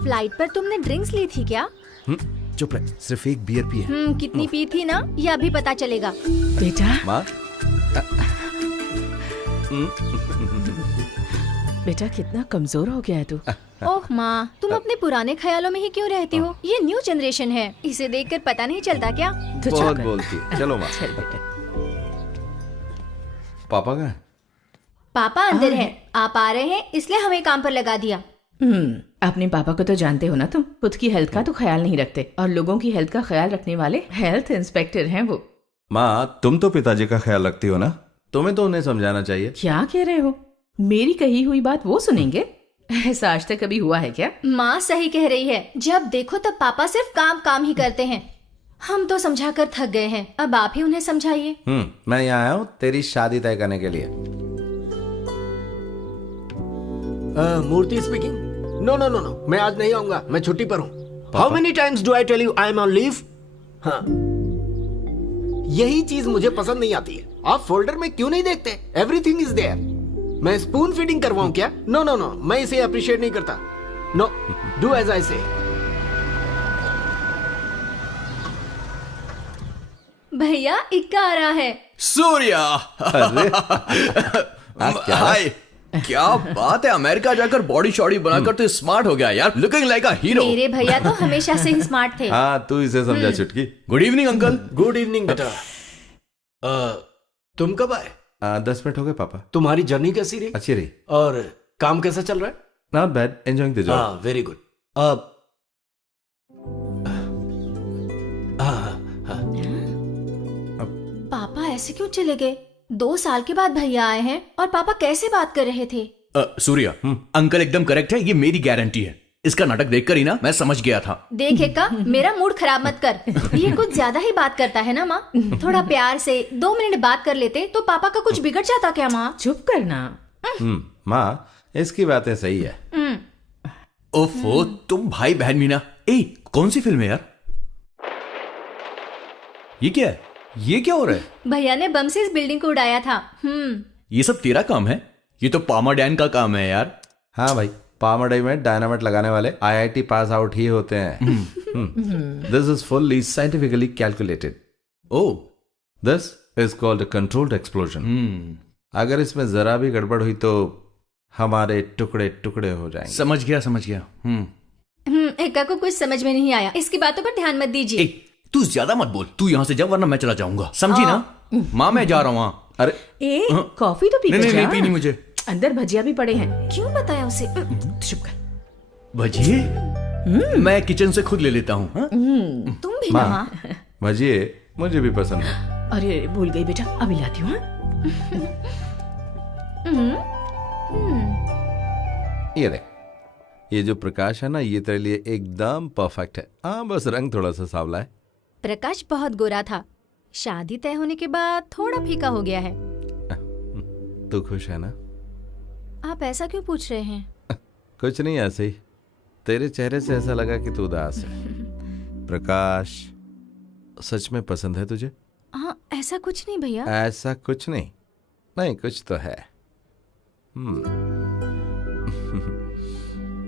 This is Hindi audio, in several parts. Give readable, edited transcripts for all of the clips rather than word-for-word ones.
फ्लाइट पर तुमने ड्रिंक्स ली थी क्या? चुप रहे, सिर्फ एक बियर पी है। कितनी पी थी ना, ये अभी पता चलेगा। बेटा माँ बेटा कितना कमजोर हो गया है तू। ओह माँ, तुम अपने पुराने ख्यालों में ही क्यों रहती हो? ये न्यू जनरेशन है, इसे देखकर पता नहीं चलता क्या? तो चुप बहुत कर। बोलती है। चलो माँ। चल बेटा। पापा कहाँ है? पापा अंदर है, आप आ रहे हैं इसलिए हमें काम पर लगा दिया। अपने पापा को तो जानते हो ना तुम, खुद की हेल्थ का तो ख्याल नहीं रखते और लोगों की हेल्थ का ख्याल रखने वाले हेल्थ इंस्पेक्टर हैं वो। माँ तुम तो पिताजी का ख्याल रखती हो ना, तुम्हें तो उन्हें समझाना चाहिए। क्या कह रहे हो? मेरी कही हुई बात वो सुनेंगे? ऐसा आज तक कभी हुआ है क्या? माँ सही कह रही है, जब देखो तब पापा सिर्फ काम काम ही करते हैं। हम तो समझा कर थक गए हैं, अब आप ही उन्हें समझाइए। मैं यहाँ आया हूँ तेरी शादी तय करने के लिए। Murthy speaking. No no no no, मैं आज नहीं आऊंगा, मैं छुट्टी पर हूँ। How many times do I tell you I am on leave? हाँ, यही चीज मुझे पसंद नहीं आती है। आप फोल्डर में क्यों नहीं देखते? Everything is there. मैं स्पून फीडिंग करवाऊं क्या? नो नो नो, मैं इसे अप्रिशिएट नहीं करता। नो, डू एज आई से। भैया इक्का आ रहा है। सूर्या। क्या? हाय, क्या बात है, अमेरिका जाकर बॉडी शॉडी बनाकर तो स्मार्ट हो गया यार, लुकिंग लाइक अ हीरो। मेरे भैया तो हमेशा से ही स्मार्ट थे। हाँ तू इसे समझा चुटकी। Good evening uncle. Good evening बेटा। तुम कब आए? 10 मिनट हो गए पापा। तुम्हारी जर्नी कैसी रही? अच्छी रही। और काम कैसा चल रहा है? Not bad, enjoying the job. हाँ, वेरी गुड। अब पापा ऐसे क्यों चले गए? 2 साल के बाद भैया आए हैं और पापा कैसे बात कर रहे थे? सूर्या, अंकल एकदम करेक्ट है, ये मेरी गारंटी है। इसका नाटक देखकर ही ना मैं समझ गया था। देख एक्का, मेरा मूड खराब मत कर। ये कुछ ज्यादा ही बात करता है ना माँ। थोड़ा प्यार से 2 मिनट बात कर लेते तो पापा का कुछ बिगड़ जाता क्या माँ? चुप करना। माँ इसकी बातें सही है। ओफो, तुम भाई बहन भी ना। ए, कौन सी फिल्म है यार? ये क्या है? ये क्या हो रहा है? भैया ने बम से इस बिल्डिंग को उड़ाया था। ये सब तेरा काम है? ये तो पामाडैन का काम है यार। हाँ भाई, पामाडई में डायनामाइट लगाने वाले IIT पास आउट ही होते हैं। This is fully scientifically calculated. Oh, this is called a controlled explosion. अगर इसमें जरा भी गड़बड़ हुई तो हमारे टुकड़े टुकड़े हो जाएंगे। समझ गया समझ गया। एक्का को कुछ समझ में नहीं आया, इसकी बातों पर ध्यान मत दीजिए। तू ज्यादा मत बोल, तू यहाँ से जा वरना मैं चला जाऊंगा, समझी ना? माँ मैं जा रहा हूँ वहाँ। अरे ए, कॉफी तो पी नहीं के नहीं जा। नहीं पीनी मुझे। अंदर भजिया भी पड़े हैं। क्यों बताया उसे? चुप कर। भजिए मैं किचन से खुद ले लेता हूँ। हाँ? तुम भी ना माँ। भजिए मुझे भी पसंद है। अरे भूल गई बेटा, अभी लाती हूँ। ये देख, ये जो प्रकाश है ना, ये तेरे लिए एकदम परफेक्ट है। हाँ बस रंग थोड़ा सा सांवला है। प्रकाश बहुत गोरा था, शादी तय होने के बाद थोड़ा फीका हो गया है। तू खुश है ना? आप ऐसा क्यों पूछ रहे हैं? कुछ नहीं, ऐसे ही। तेरे चेहरे से ऐसा लगा कि तू उदास है। प्रकाश सच में पसंद है तुझे? हाँ, ऐसा कुछ नहीं भैया। ऐसा कुछ नहीं, नहीं कुछ तो है।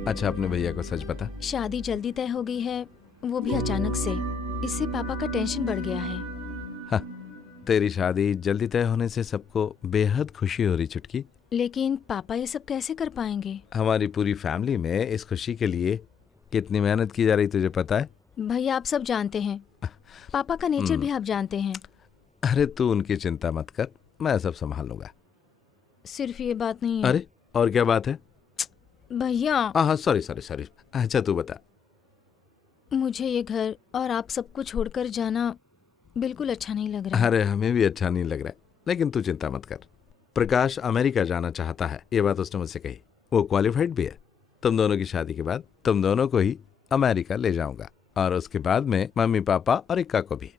अच्छा अपने भैया को सच बता। शादी जल्दी तय हो गई है, वो भी अचानक से। इससे पापा का टेंशन बढ़ गया है। हाँ, तेरी शादी जल्दी तय होने से सबको बेहद खुशी हो रही चुटकी। लेकिन पापा ये सब कैसे कर पाएंगे? हमारी पूरी फैमिली में इस खुशी के लिए कितनी मेहनत की जा रही तुझे पता है? भैया आप सब जानते हैं, पापा का नेचर भी आप जानते हैं। अरे तू उनकी चिंता मत कर, मैं सब संभाल लूंगा। सिर्फ ये बात नहीं है। अरे और क्या बात है? भैया हाँ सॉरी सॉरी सॉरी। अच्छा तू बता। मुझे ये घर और आप सबको छोड़कर जाना बिल्कुल अच्छा नहीं लग रहा। अरे हमें भी अच्छा नहीं लग रहा है, लेकिन तू चिंता मत कर। प्रकाश अमेरिका जाना चाहता है, ये बात उसने मुझसे कही। वो क्वालिफाइड भी है। तुम दोनों की शादी के बाद तुम दोनों को ही अमेरिका ले जाऊंगा, और उसके बाद में मम्मी पापा और इक्का को भी।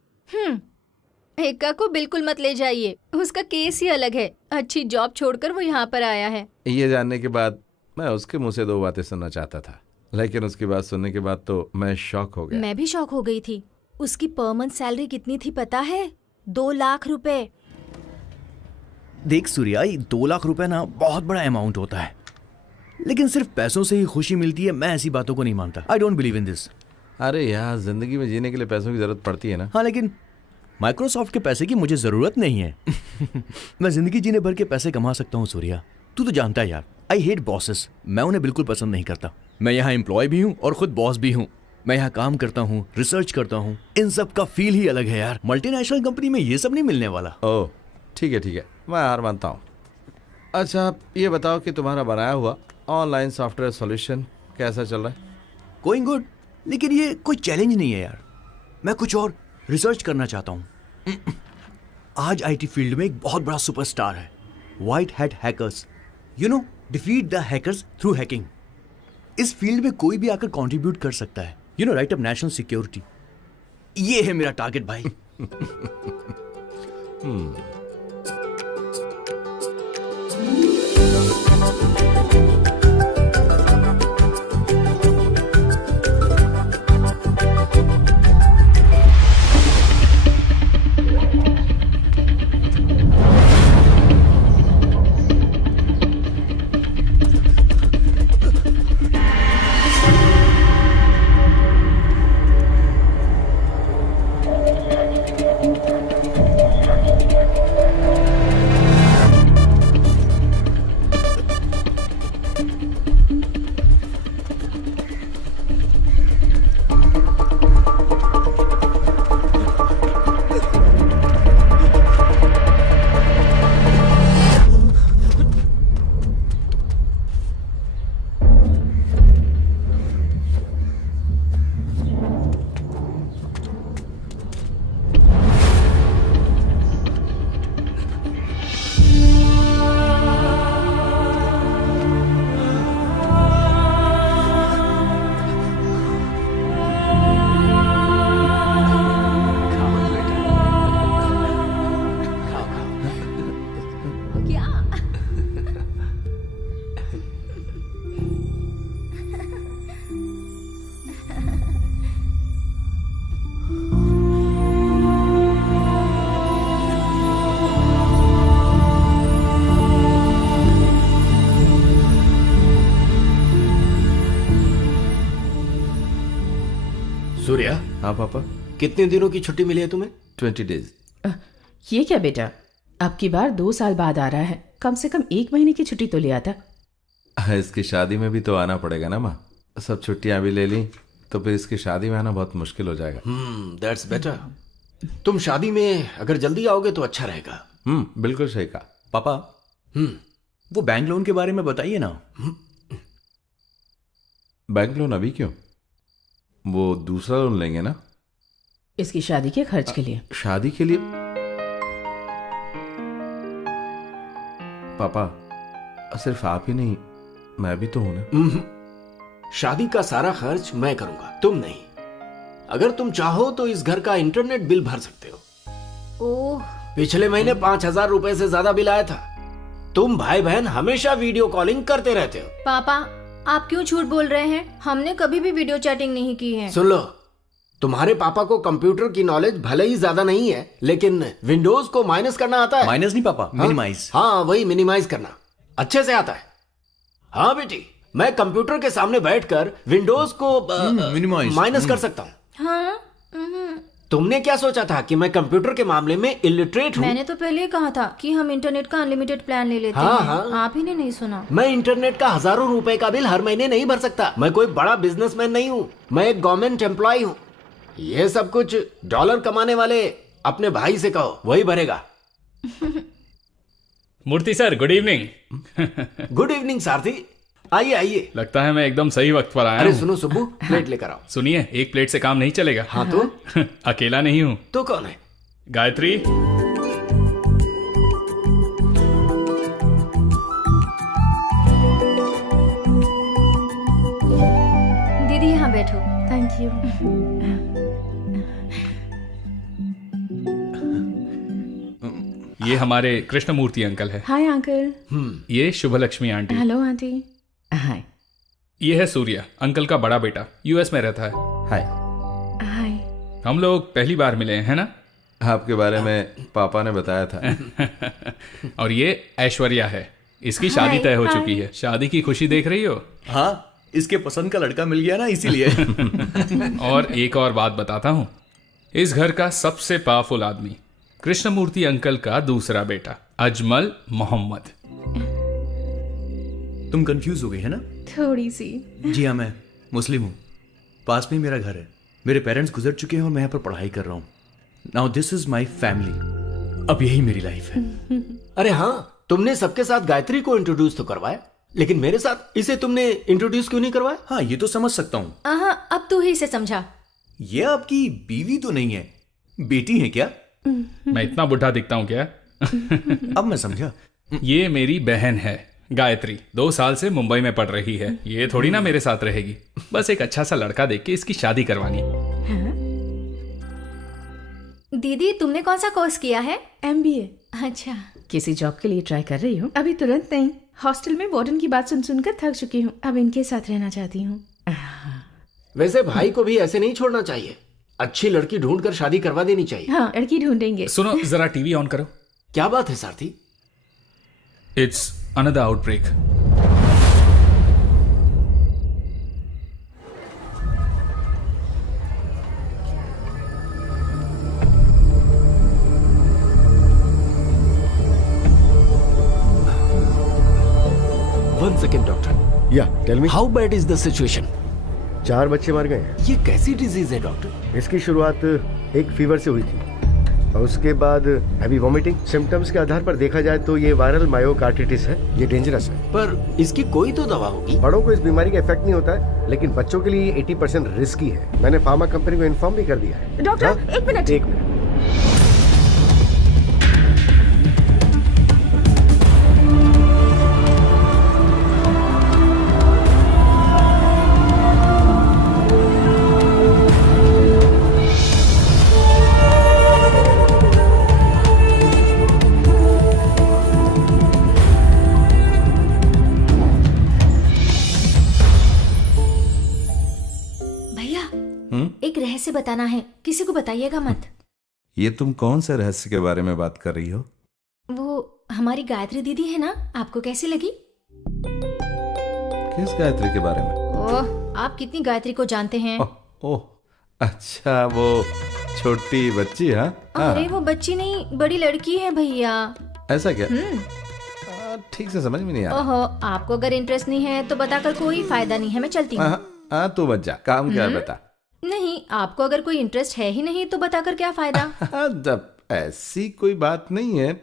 एक्का को बिल्कुल मत ले जाइए, उसका केस ही अलग है। अच्छी जॉब छोड़कर वो यहाँ पर आया है। ये जानने के बाद मैं उसके मुंह से 2 बातें सुनना चाहता था, लेकिन उसकी बात सुनने के बाद तो मैं शॉक हो गया। मैं भी शॉक हो गई थी। उसकी पर मंथ सैलरी कितनी थी पता है? 2 लाख रुपए। देख सूर्या, 2 लाख रुपए ना बहुत बड़ा अमाउंट होता है। लेकिन सिर्फ पैसों से ही खुशी मिलती है, मैं ऐसी बातों को नहीं मानता। I don't believe in this. अरे यार, जिंदगी में जीने के लिए पैसों की जरूरत पड़ती है ना। हाँ, लेकिन माइक्रोसॉफ्ट के पैसे की मुझे जरूरत नहीं है। मैं जिंदगी जीने भर के पैसे कमा सकता हूँ सूर्या, तू तो जानता है यार। आई हेट बॉसेस, मैं उन्हें बिल्कुल पसंद नहीं करता। मैं यहाँ एम्प्लॉय भी हूँ और खुद बॉस भी हूँ। मैं यहाँ काम करता हूँ, रिसर्च करता हूँ, इन सब का फील ही अलग है यार। मल्टीनेशनल कंपनी में ये सब नहीं मिलने वाला। ओह ठीक है, मैं हार मानता हूँ। अच्छा आप ये बताओ कि तुम्हारा बनाया हुआ ऑनलाइन सॉफ्टवेयर सॉल्यूशन कैसा चल रहा है? गोइंग गुड, लेकिन ये कोई चैलेंज नहीं है यार। मैं कुछ और रिसर्च करना चाहता हूँ। आज आईटी फील्ड में एक बहुत बड़ा सुपरस्टार है, white hat hackers. You know, defeat the hackers through hacking. इस फील्ड में कोई भी आकर कंट्रीब्यूट कर सकता है। You know, right up national security. ये है मेरा टारगेट भाई। क्या? सूर्या, हाँ पापा। कितने दिनों की छुट्टी मिली है तुम्हें? 20 days। ये क्या बेटा, अब की बार 2 साल बाद आ रहा है, कम से कम 1 महीने की छुट्टी तो ले आता। इसकी शादी में भी तो आना पड़ेगा ना माँ। सब छुट्टियां भी ले ली तो फिर इसकी शादी में आना बहुत मुश्किल हो जाएगा। That's better. तुम शादी में अगर जल्दी आओगे तो अच्छा रहेगा। बिल्कुल सही कहा। पापा, वो बैंक लोन के बारे में बताइए ना। बैंक लोन अभी क्यों? वो दूसरा लोन लेंगे ना इसकी शादी के खर्च के लिए। शादी के लिए। पापा सिर्फ आप ही नहीं, मैं भी तो हूं ना। शादी का सारा खर्च मैं करूंगा, तुम नहीं। अगर तुम चाहो तो इस घर का इंटरनेट बिल भर सकते हो। ओह, पिछले महीने 5,000 रुपए से ज्यादा बिल आया था। तुम भाई बहन हमेशा वीडियो कॉलिंग करते रहते हो। पापा आप क्यों झूठ बोल रहे हैं? हमने कभी भी वीडियो चैटिंग नहीं की है। सुन लो, तुम्हारे पापा को कंप्यूटर की नॉलेज भले ही ज्यादा नहीं है, लेकिन विंडोज को माइनस करना आता है। माइनस नहीं पापा, मिनिमाइज। हाँ, वही मिनिमाइज करना अच्छे से आता है। हाँ बेटी, मैं कंप्यूटर के सामने बैठकर विंडोज को minimize। माइनस कर सकता हूँ। हाँ, तुमने क्या सोचा था कि मैं कंप्यूटर के मामले में इलिटरेट हूँ? मैंने तो पहले ही कहा था कि हम इंटरनेट का अनलिमिटेड प्लान ले लेते हाँ, हैं। हाँ। आप ही ने नहीं सुना। मैं इंटरनेट का हजारों रुपए का बिल हर महीने नहीं भर सकता। मैं कोई बड़ा बिजनेसमैन नहीं हूँ, मैं एक गवर्नमेंट एम्प्लॉय हूँ। ये सब कुछ डॉलर कमाने वाले अपने भाई से कहो, वही भरेगा। Murthy sir, good evening. Good evening Sarathi, आइए आइए। लगता है मैं एकदम सही वक्त पर आया अरे हूँ। सुनो सुब्बू, प्लेट लेकर आओ। सुनिए, एक प्लेट से काम नहीं चलेगा। हाँ तो? अकेला नहीं हूँ। तो कौन है? गायत्री। दीदी यहाँ बैठो। Thank you. ये हमारे कृष्णमूर्ति अंकल है। Hi uncle. ये Shubhalakshmi aunty. Hello aunty. Hi. ये है सूर्या, अंकल का बड़ा बेटा, यूएस में रहता है। हाय। हाय। हम लोग पहली बार मिले हैं ना। आपके बारे में पापा ने बताया था। और ये ऐश्वर्या है, इसकी शादी हाय, तय हो हाय। चुकी है। शादी की खुशी देख रही हो? हाँ, इसके पसंद का लड़का मिल गया ना, इसीलिए। और एक और बात बताता हूँ, इस घर का सबसे पावरफुल आदमी कृष्णमूर्ति अंकल का दूसरा बेटा अजमल मोहम्मद। तुम कंफ्यूज हो गई है ना? थोड़ी सी। जी हाँ, मैं मुस्लिम हूँ। पास में ही मेरा घर है। मेरे पेरेंट्स गुजर चुके हैं और मैं यहाँ पर पढ़ाई कर रहा हूँ। Now this is my family. अब यही मेरी लाइफ है। अरे हाँ, तुमने सबके साथ गायत्री को इंट्रोड्यूस तो करवाया, लेकिन मेरे साथ इसे तुमने इंट्रोड्यूस क्यों नहीं करवाया? हाँ, ये तो समझ सकता हूँ। अब तू ही इसे समझा। ये आपकी बीवी तो नहीं है, बेटी है क्या? मैं इतना बुढ़ा दिखता हूँ क्या? अब मैं समझा। ये मेरी बहन है गायत्री, 2 साल से मुंबई में पढ़ रही है। ये थोड़ी ना मेरे साथ रहेगी। बस एक अच्छा सा लड़का देख के इसकी शादी करवानी। दीदी तुमने कौन सा कोर्स किया है? MBA। अच्छा। किसी जॉब के लिए ट्राई कर रही हूँ। अभी तुरंत नहीं। हॉस्टल में वार्डन की बात सुन सुनकर थक चुकी हूँ। अब इनके साथ रहना चाहती हूँ। वैसे भाई को भी ऐसे नहीं छोड़ना चाहिए। अच्छी लड़की ढूंढकर शादी करवा देनी चाहिए। हाँ, लड़की ढूंढेंगे। सुनो, जरा टीवी ऑन करो। क्या बात है Sarathi? It's another outbreak. One second, doctor. Yeah tell me. How bad is the situation? 4 बच्चे मर गए हैं। ये कैसी डिजीज है डॉक्टर? इसकी शुरुआत एक फीवर से हुई थी और उसके बाद हैवी वॉमिटिंग। सिम्टम्स के आधार पर देखा जाए तो ये वायरल मायोकार्डिटिस है। ये डेंजरस है। पर इसकी कोई तो दवा होगी। बड़ों को इस बीमारी का इफेक्ट नहीं होता है, लेकिन बच्चों के लिए 80% रिस्की है। मैंने फार्मा कंपनी को इन्फॉर्म भी कर दिया है। डॉक्टर, हाँ? एक मिनट। एक मिनट। भैया एक रहस्य बताना है, किसी को बताइएगा मत। ये तुम कौन से रहस्य के बारे में बात कर रही हो? वो हमारी गायत्री दीदी है ना, आपको कैसी लगी? किस गायत्री के बारे में? ओह, आप कितनी गायत्री को जानते हैं? ओह, अच्छा, वो छोटी बच्ची। हाँ अरे वो बच्ची नहीं, बड़ी लड़की है भैया। ऐसा क्या? ठीक से समझ में नहीं आ रहा। ओहो, आपको अगर इंटरेस्ट नहीं है तो बताकर कोई फायदा नहीं है, मैं चलती हूँ। हाँ, तू बच जा। काम क्या है बता। नहीं, आपको अगर कोई इंटरेस्ट है ही नहीं तो बताकर क्या फायदा? जब ऐसी कोई बात नहीं है।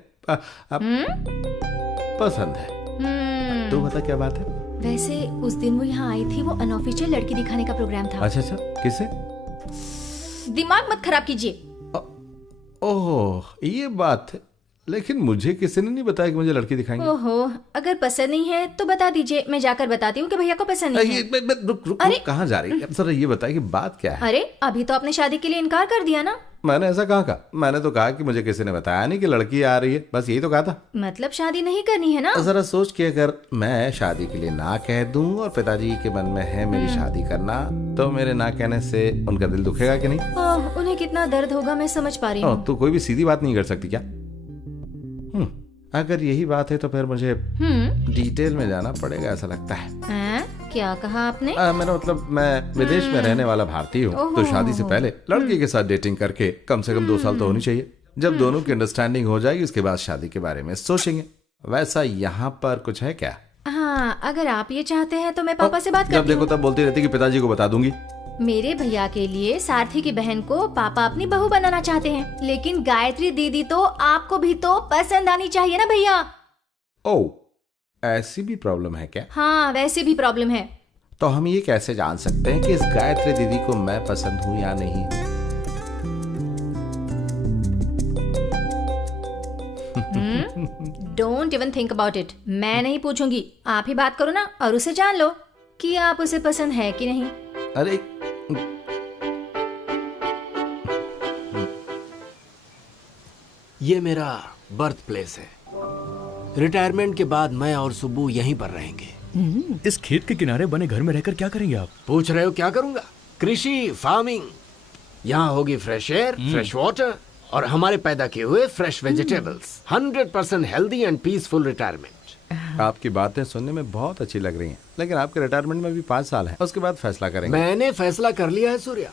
पसंद है। तू बता क्या बात है? वैसे उस दिन वो यहाँ आई थी, वो अनऑफिशियल लड़की दिखाने का प्रोग्राम था। अच्छा, किसे? दिमाग मत खराब कीजिए। ओह, ये बात है। लेकिन मुझे किसी ने नहीं बताया कि मुझे लड़की दिखाएंगे। ओहो, अगर पसंद नहीं है तो बता दीजिए, मैं जाकर बताती हूँ कि भैया को पसंद नहीं है। रुक, अरे! कहाँ जा रही है? जरा ये बता कि बात क्या है? अरे अभी तो आपने शादी के लिए इनकार कर दिया ना। मैंने ऐसा कहा? मैंने तो कहा कि मुझे किसी ने बताया नहीं कि लड़की आ रही है, बस यही तो कहा था। मतलब शादी नहीं करनी है ना? जरा सोच के, अगर मैं शादी के लिए ना कह दूं और पिताजी के मन में है मेरी शादी करना, तो मेरे ना कहने से उनका दिल दुखेगा कि नहीं? ओह, उन्हें कितना दर्द होगा मैं समझ पा रही हूँ। तू कोई भी सीधी बात नहीं कर सकती क्या? अगर यही बात है तो फिर मुझे डिटेल में जाना पड़ेगा, ऐसा लगता है। क्या कहा आपने? मेरा मतलब, मैं विदेश में रहने वाला भारतीय हूँ, तो शादी से पहले लड़की के साथ डेटिंग करके कम से कम 2 साल तो होनी चाहिए। जब दोनों की अंडरस्टैंडिंग हो जाएगी, उसके बाद शादी के बारे में सोचेंगे। वैसा यहाँ पर कुछ है क्या? हाँ, अगर आप ये चाहते हैं तो मैं पापा से बात जब करती देखो हूँ। तब बोलती रहती कि पिताजी को बता दूंगी। मेरे भैया के लिए सारथी की बहन को पापा अपनी बहू बनाना चाहते हैं, लेकिन गायत्री दीदी तो आपको भी तो पसंद आनी चाहिए ना भैया। ओह, ऐसी भी प्रॉब्लम है क्या? हाँ, वैसे भी प्रॉब्लम है। तो हम ये कैसे जान सकते हैं कि इस गायत्री दीदी को मैं पसंद हूँ या नहीं? Don't even think about it. मैं नहीं पूछूंगी, आप ही बात करो ना और उसे जान लो कि आप उसे पसंद है कि नहीं। अरे, ये मेरा बर्थ प्लेस है। रिटायरमेंट के बाद मैं और सुब्बू यहीं पर रहेंगे। इस खेत के किनारे बने घर में रहकर क्या करेंगे आप? पूछ रहे हो क्या करूंगा? कृषि, फार्मिंग। यहाँ होगी फ्रेश एयर, फ्रेश वाटर और हमारे पैदा किए हुए fresh vegetables. 100% healthy and peaceful retirement. आपकी बातें सुनने में बहुत अच्छी लग रही हैं, लेकिन आपके रिटायरमेंट में भी 5 साल है, उसके बाद फैसला करेंगे। मैंने फैसला कर लिया है सूर्या,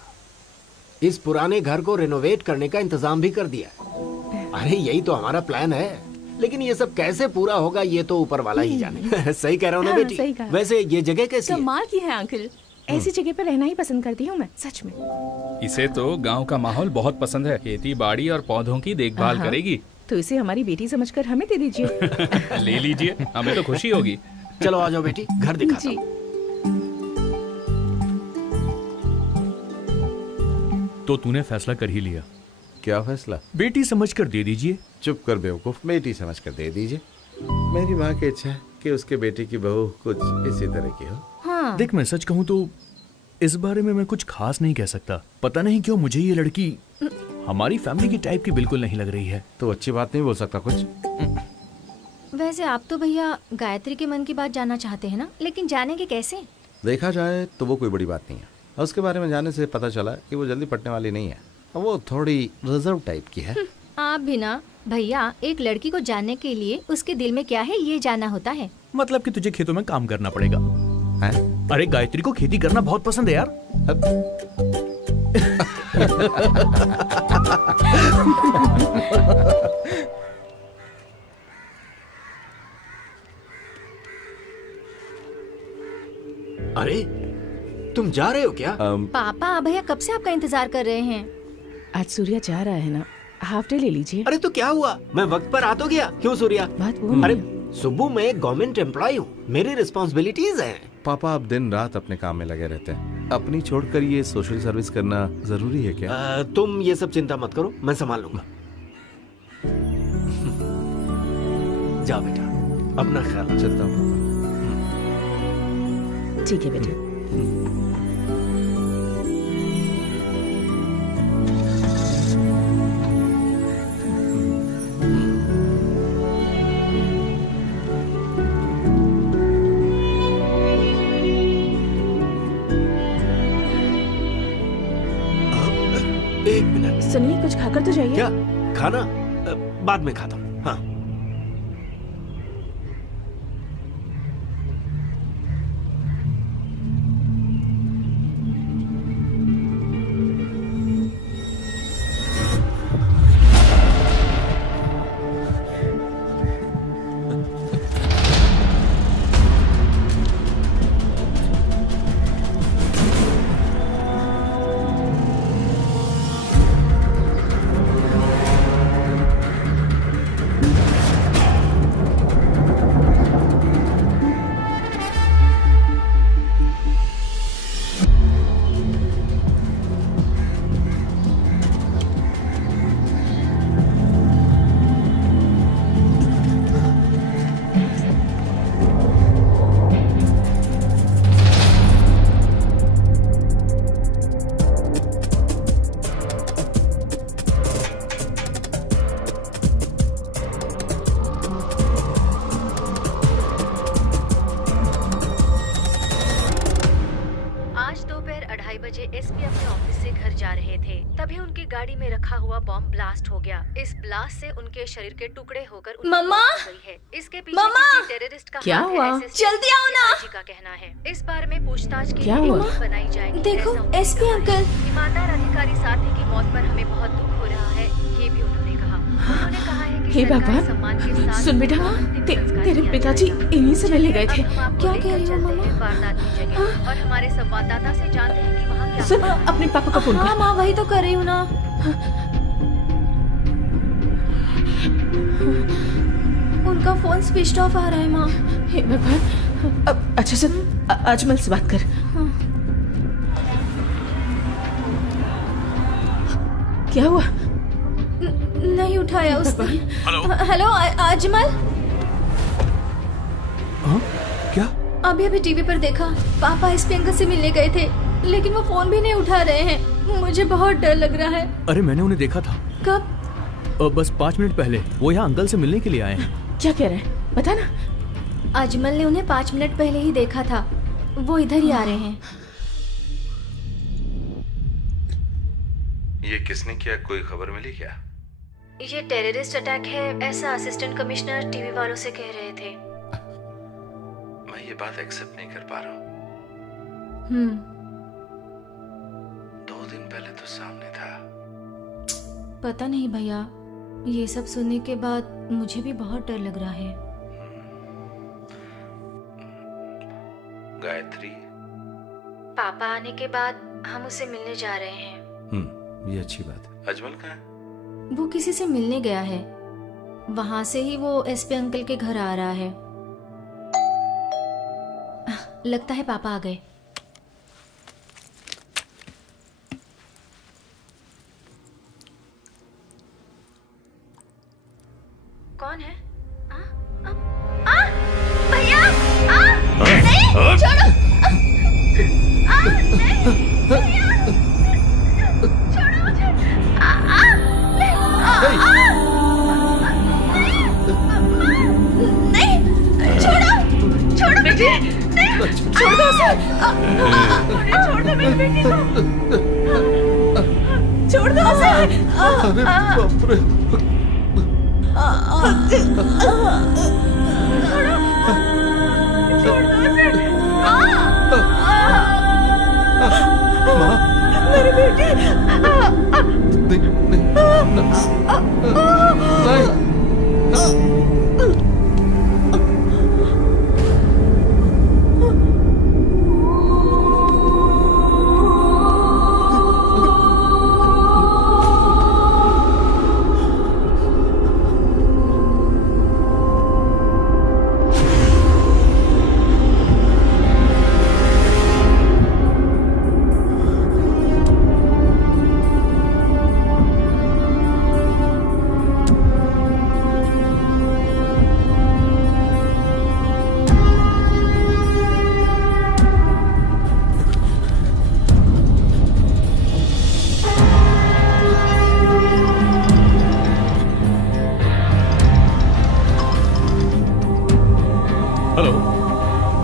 इस पुराने घर को रिनोवेट करने का इंतजाम भी कर दिया है। अरे यही तो हमारा प्लान है, लेकिन ये सब कैसे पूरा होगा ये तो ऊपर वाला ही जाने। सही कह रहा हूँ ना हाँ, बेटी? सही कहा। वैसे ये जगह कैसी है? कमाल की है अंकल, ऐसी जगह पर रहना ही पसंद करती हूँ मैं, सच में। इसे तो गांव का माहौल बहुत पसंद है। खेती बाड़ी और पौधों की देखभाल हाँ। करेगी। तो इसे हमारी बेटी समझकर हमें दे दीजिए। ले लीजिए, हमें तो खुशी होगी। चलो आ जाओ बेटी, घर दिखाता जी। हूँ। तो तूने फैसला कर ही लिया? क्या फैसला? बेटी समझकर दे दीजिए। चुप कर बेवकूफ, बेटी समझ कर दे दीजिए। मेरी माँ की इच्छा है कि उसके बेटी की बहू कुछ इसी तरह की हो। हाँ। देख, मैं सच कहूँ तो इस बारे में मैं कुछ खास नहीं कह सकता। पता नहीं क्यों मुझे ये लड़की हमारी फैमिली की टाइप की बिल्कुल नहीं लग रही है। तो अच्छी बात नहीं बोल सकता कुछ? वैसे आप तो भैया गायत्री के मन की बात जानना चाहते हैं ना, लेकिन जानेंगे कैसे? देखा जाए तो वो कोई बड़ी बात नहीं है। उसके बारे में जानने से पता चला कि वो जल्दी पटने वाली नहीं है, वो थोड़ी रिजर्व टाइप की है। आप भी ना भैया, एक लड़की को जानने के लिए उसके दिल में क्या है ये जानना होता है। मतलब कि तुझे खेतों में काम करना पड़ेगा। हैं? अरे गायत्री को खेती करना बहुत पसंद है यार। अरे तुम जा रहे हो क्या? पापा भैया कब से आपका इंतजार कर रहे हैं। आज सूर्या जा रहा है ना, हाफ डे ले लीजिए। अरे तो क्या हुआ, मैं वक्त पर आ तो गया। क्यों सूर्या? बात वो अरे सुबह मैं गवर्नमेंट एम्प्लॉय हूँ, मेरी रिस्पॉन्सिबिलिटीज हैं। पापा आप दिन रात अपने काम में लगे रहते हैं, अपनी छोड़कर ये सोशल सर्विस करना जरूरी है क्या? तुम ये सब चिंता मत करो, मैं संभाल लूंगा। जा बेटा, अपना ख्याल रख। चलता हूँ। ठीक है बेटा। एक मिनट। सुनिए, कुछ खाकर तो जाइए। क्या खाना? बाद में खाता हूँ। हाँ। एसपी अपने ऑफिस से घर जा रहे थे, तभी उनकी गाड़ी में रखा हुआ बॉम्ब ब्लास्ट हो गया। इस ब्लास्ट से उनके शरीर के टुकड़े होकर उनकी मम्मा! मौत हो गई है। इसके पीछे मम्मा! किसी टेररिस्ट का क्या हाथ है, हुआ? ऐसे जल्दी आओ ना! जी का कहना है। इस बारे में पूछताछ के क्या लिए हुआ? टीम बनाई जाएगी। देखो, ऐसा उन्होंने एसपी कहा है। अंकल। ईमानदार अधिकारी साथी की मौत पर हमें बहुत दुख हो रहा है, ये भी उन्होंने कहा। उन्होंने कहा है कि हे सरकार भगवान, सम्मान के साथ सुन बेटा, अंतिम संस्कार तेरे किया पिताजी जाएगा। इन्हीं से मिलने गए थे। अब हम आपको क्या लेकर कह रही हो, चलते मम्मा? हैं वारदात की जगह और हमारे संवाददाता से जानते हैं कि वहाँ क्या सुन, हुआ है। अपने पापा को फोन हाँ कर। माँ, वही तो कर रही हूँ ना। उनका फोन स्विच ऑफ आ रहा है माँ। हे भगवान, अब अच्छा सुन, अजमल से बात कर। क्या हुआ? नहीं उठाया उसने। हेलो अजमल। हाँ? क्या? अभी अभी टीवी पर देखा, पापा एसपी अंकल से मिलने गए थे, लेकिन वो फोन भी नहीं उठा रहे हैं। मुझे बहुत डर लग रहा है। अरे मैंने उन्हें देखा था। कब? बस 5 मिनट पहले वो यहाँ अंकल से मिलने के लिए आए हैं। क्या कह रहे हैं, बता ना। अजमल ने उन्हें 5 मिनट पहले ही देखा था, वो इधर ही आ रहे हैं। ये किसने किया, कोई खबर मिली क्या? ये टेररिस्ट अटैक है, ऐसा असिस्टेंट कमिश्नर टीवी वालों से कह रहे थे। ये बात एक्सेप्ट नहीं कर पा रहा हूँ। 2 दिन पहले तो सामने था। पता नहीं भैया, ये सब सुनने के बाद मुझे भी बहुत डर लग रहा है। गायत्री, पापा आने के बाद हम उससे मिलने जा रहे हैं। ये अच्छी बात है। अजमल कहाँ है? वो किसी से मिलने गया है, वहां से ही वो एसपी अंकल के घर आ रहा है। लगता है पापा आ गए। कौन है? भैया! नहीं! छोड़ो! नहीं! भैया! छोड़ो मुझे! नहीं! छोड़ो! छोड़ो बेटी! नहीं! छोड़ दो उसे! छोड़ दो मेरी बेटी को! छोड़ दो उसे! अरे बाप रे! मेरी बेटी!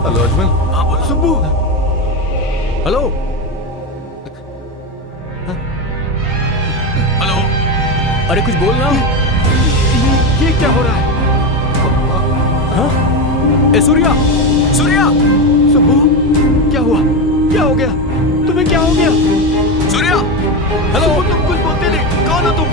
Hello Ajmal. Subbu, hello hello, अरे कुछ बोल ना। ये क्या हो रहा है? हाँ? ए सूर्या, सूर्या! सुब्बू, क्या हुआ? क्या हो गया? तुम्हें क्या हो गया? सूर्या, हेलो! तुम कुछ बोलते नहीं। कौन हो तुम?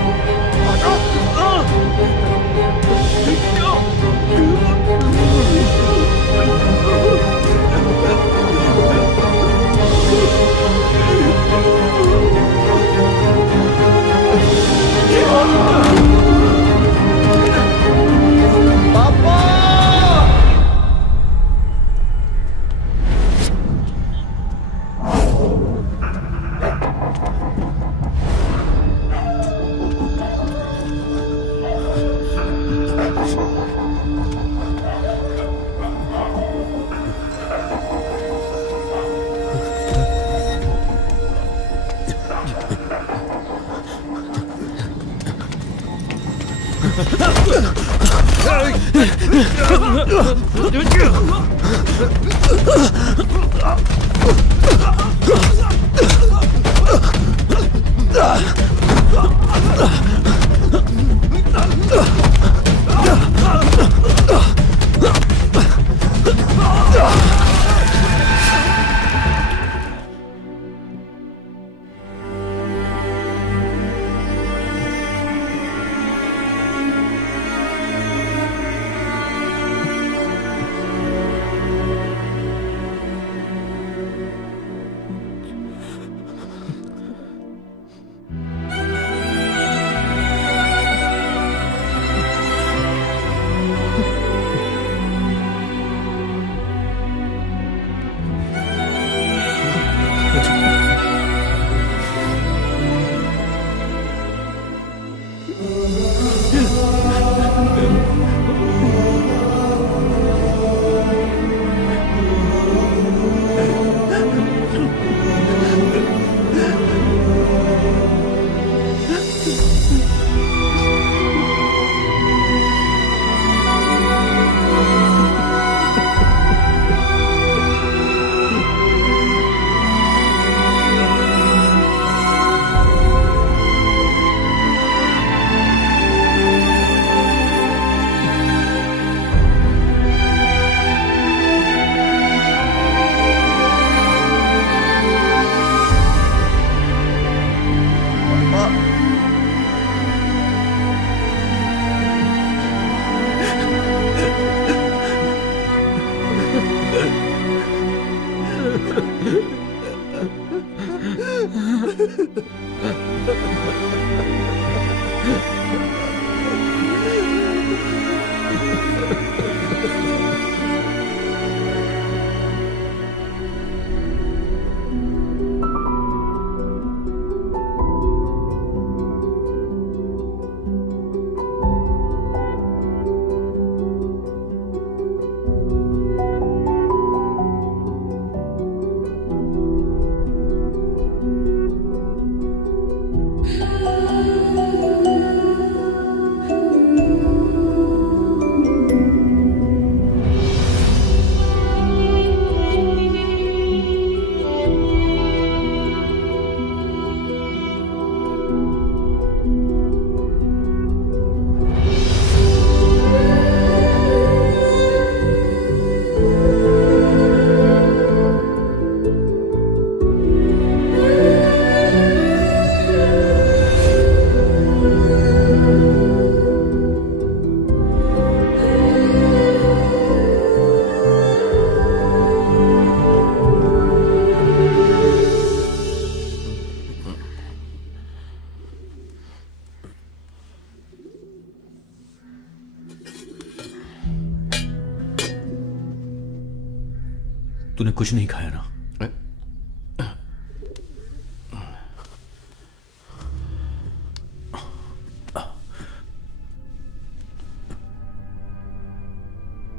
तूने कुछ नहीं खाया ना?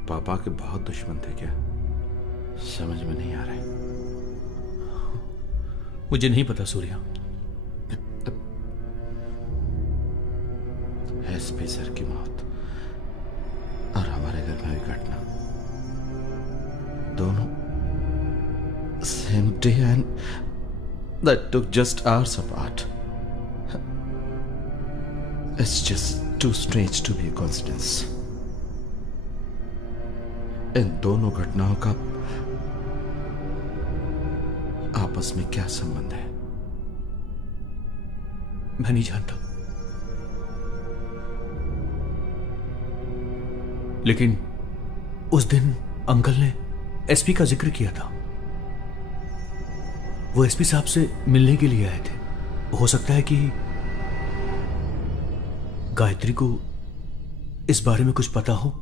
पापा के बहुत दुश्मन थे क्या? समझ में नहीं आ रहा है। मुझे नहीं पता सूर्या। एसपी सर की मौत और हमारे घर में हुई घटना, दोनों same day and that took just hours apart. It's just too strange to be a coincidence. इन दोनों घटनाओं का आपस में क्या संबंध है? मैं नहीं जानता, लेकिन उस दिन अंकल ने एसपी का जिक्र किया था। वो एसपी साहब से मिलने के लिए आए थे। हो सकता है कि गायत्री को इस बारे में कुछ पता हो।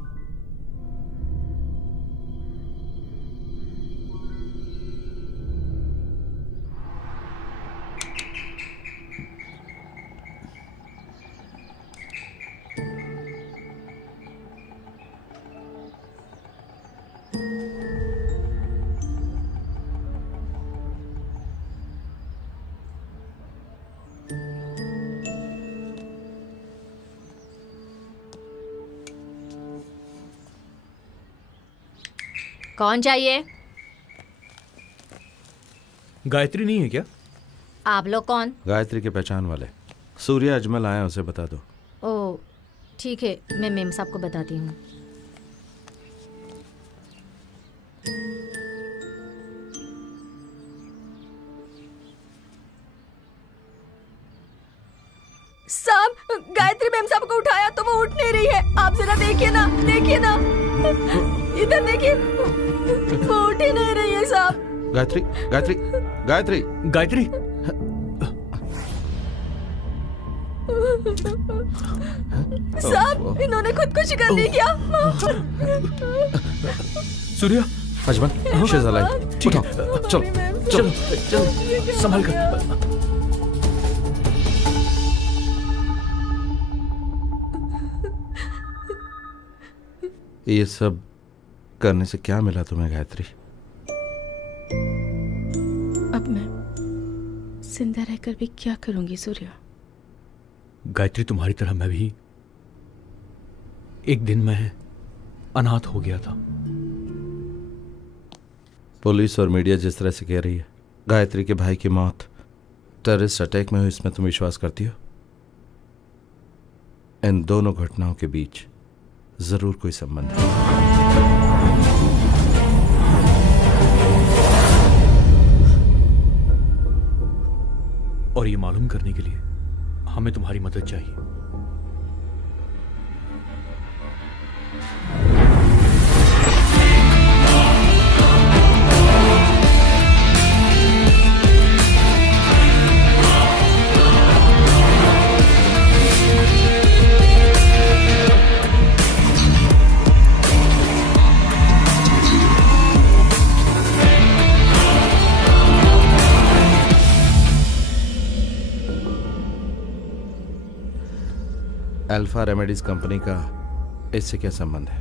कौन चाहिए? गायत्री नहीं है क्या? आप लोग कौन? गायत्री के पहचान वाले सूर्या अजमल आया, उसे बता दो। ओ ठीक है, मैं मेम साहब को बताती हूँ। साहब, गायत्री मैम साहब को उठाया तो वो उठ नहीं रही है। आप जरा देखिए ना, देखिए ना, इधर देखिए, वो उठ ही नहीं रही है साहब। गायत्री, गायत्री, गायत्री, गायत्री, साहब इन्होंने खुदकुशी कर ली क्या? Surya, Ajmal, she is alive. ठीक है, चलो चलो चल संभाल कर। ये सब करने से क्या मिला तुम्हें गायत्री? अब मैं जिंदा रहकर भी क्या करूंगी सूर्या? गायत्री, तुम्हारी तरह मैं भी एक दिन मैं अनाथ हो गया था। पुलिस और मीडिया जिस तरह से कह रही है गायत्री के भाई की मौत टेररिस्ट अटैक में हुई, इसमें तुम विश्वास करती हो? इन दोनों घटनाओं के बीच जरूर कोई संबंध है। और ये मालूम करने के लिए हमें तुम्हारी मदद चाहिए। अल्फा रेमेडीज कंपनी का इससे क्या संबंध है?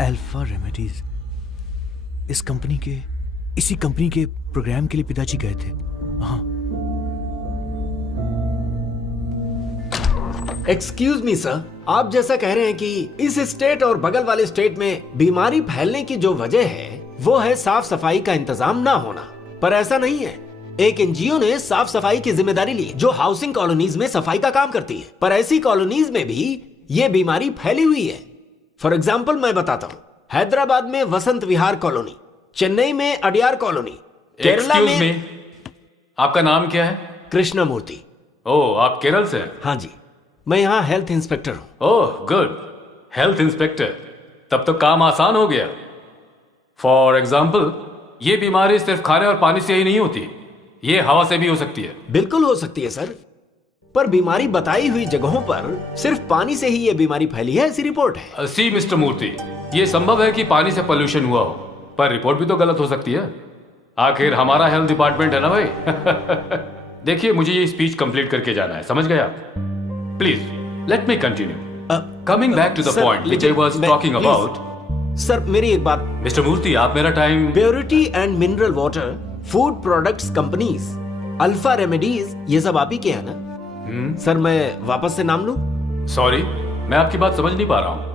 अल्फा रेमेडीज इसी कंपनी के प्रोग्राम के लिए पिताजी गए थे। हाँ। एक्सक्यूज मी सर, आप जैसा कह रहे हैं कि इस स्टेट और बगल वाले स्टेट में बीमारी फैलने की जो वजह है वो है साफ सफाई का इंतजाम ना होना, पर ऐसा नहीं है। एक एनजीओ ने साफ सफाई की जिम्मेदारी ली जो हाउसिंग कॉलोनीज में सफाई का काम करती है, पर ऐसी कॉलोनीज में भी ये बीमारी फैली हुई है। फॉर एग्जाम्पल मैं बताता हूँ, हैदराबाद में वसंत विहार कॉलोनी, चेन्नई में अडियार कॉलोनी, केरला Excuse में। me, आपका नाम क्या है? कृष्णमूर्ति। ओह, आप केरल से हैं? हाँ जी, मैं यहाँ हेल्थ इंस्पेक्टर हूँ। ओह गुड, हेल्थ इंस्पेक्टर, तब तो काम आसान हो गया। फॉर एग्जाम्पल, ये बीमारी सिर्फ खाने और पानी से ही नहीं होती, ये हवा से भी हो सकती है। बिल्कुल हो सकती है सर, पर बीमारी बताई हुई जगहों पर सिर्फ पानी से ही ये बीमारी फैली है, ऐसी रिपोर्ट है। सी मिस्टर मूर्ति, ये संभव है कि पानी से पोल्यूशन हुआ हो, पर रिपोर्ट भी तो गलत हो सकती है। आखिर हमारा हेल्थ डिपार्टमेंट है ना भाई। देखिए, मुझे ये स्पीच कंप्लीट करके जाना है, समझ गए आप? Please let me continue. Coming back to the point which I was talking about. Sir मेरी एक बात। मिस्टर मूर्ति, आप मेरा time. Purity and mineral water, food products companies, Alpha Remedies, ये सब आप ही के हैं ना? सर मैं वापस से नाम लूं? सॉरी, मैं आपकी बात समझ नहीं पा रहा हूँ।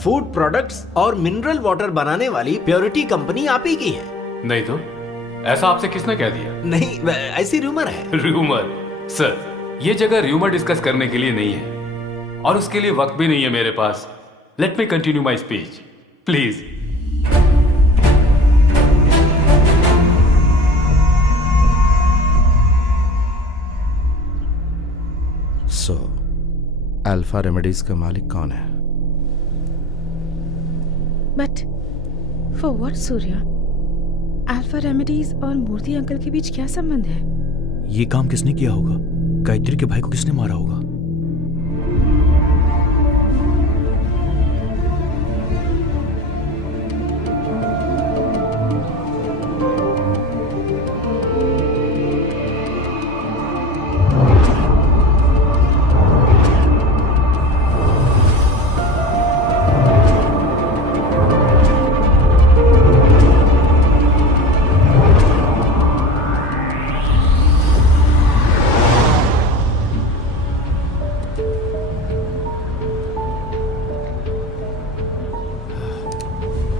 फूड प्रोडक्ट्स और मिनरल वाटर बनाने वाली प्योरिटी कंपनी आप ही की है? नहीं तो, ऐसा आपसे किसने कह दिया? नहीं, ऐसी रूमर है। रूमर? सर, ये जगह रूमर डिस्कस करने के लिए नहीं है, और उसके लिए वक्त भी नहीं है मेरे पास। Let me continue my speech please. So Alpha Remedies का मालिक कौन है? But for what Surya? Alpha Remedies और मूर्ति अंकल के बीच क्या संबंध है? ये काम किसने किया होगा? गायत्री के भाई को किसने मारा होगा?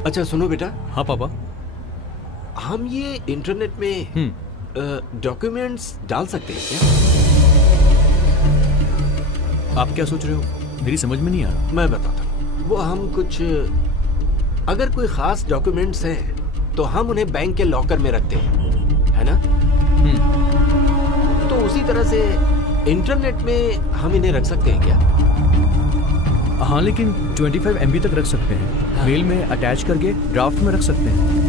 अच्छा सुनो बेटा। हाँ पापा। हम ये इंटरनेट में डॉक्यूमेंट्स डाल सकते हैं क्या? आप क्या सोच रहे हो? मेरी समझ में नहीं आ रहा। मैं बताता हूँ। वो हम कुछ, अगर कोई खास डॉक्यूमेंट्स हैं तो हम उन्हें बैंक के लॉकर में रखते हैं, है ना? तो उसी तरह से इंटरनेट में हम इन्हें रख सकते हैं क्या? हाँ, लेकिन 25 MB तक रख सकते हैं। मेल में अटैच करके ड्राफ्ट में रख सकते हैं।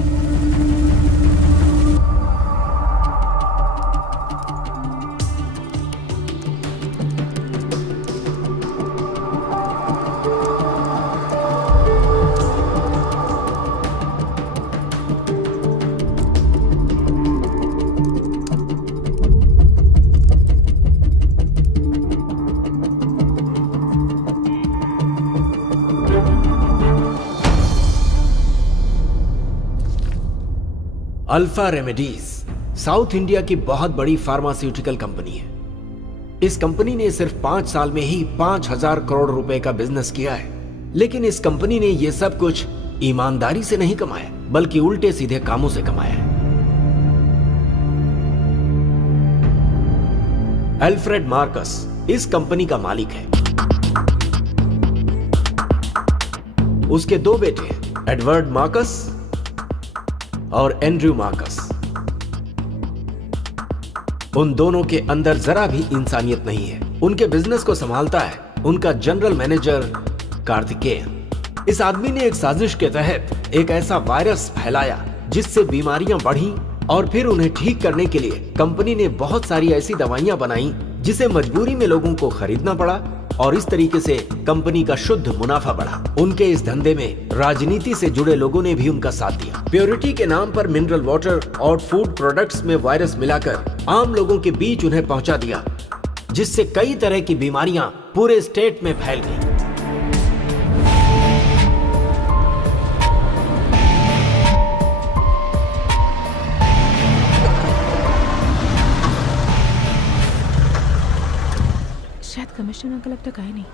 अल्फा रेमेडीज साउथ इंडिया की बहुत बड़ी फार्मास्यूटिकल कंपनी है। इस कंपनी ने सिर्फ 5 साल में ही 5000 करोड़ रुपए का बिजनेस किया है। लेकिन इस कंपनी ने यह सब कुछ ईमानदारी से नहीं कमाया, बल्कि उल्टे सीधे कामों से कमाया है। अल्फ्रेड मार्कस इस कंपनी का मालिक है। उसके 2 बेटे एडवर्ड मार्कस और एंड्रयू मार्कस। उन दोनों के अंदर जरा भी इंसानियत नहीं है। उनके बिजनेस को संभालता है उनका जनरल मैनेजर कार्तिकेयन। इस आदमी ने एक साजिश के तहत एक ऐसा वायरस फैलाया जिससे बीमारियां बढ़ी, और फिर उन्हें ठीक करने के लिए कंपनी ने बहुत सारी ऐसी दवाइयां बनाई जिसे मजबूरी में लोगों को खरीदना पड़ा, और इस तरीके से कंपनी का शुद्ध मुनाफा बढ़ा। उनके इस धंधे में राजनीति से जुड़े लोगों ने भी उनका साथ दिया। प्योरिटी के नाम पर मिनरल वाटर और फूड प्रोडक्ट्स में वायरस मिलाकर आम लोगों के बीच उन्हें पहुंचा दिया, जिससे कई तरह की बीमारियां पूरे स्टेट में फैल गई। शायद कमिश्नर अंकल अब तक आए नहीं।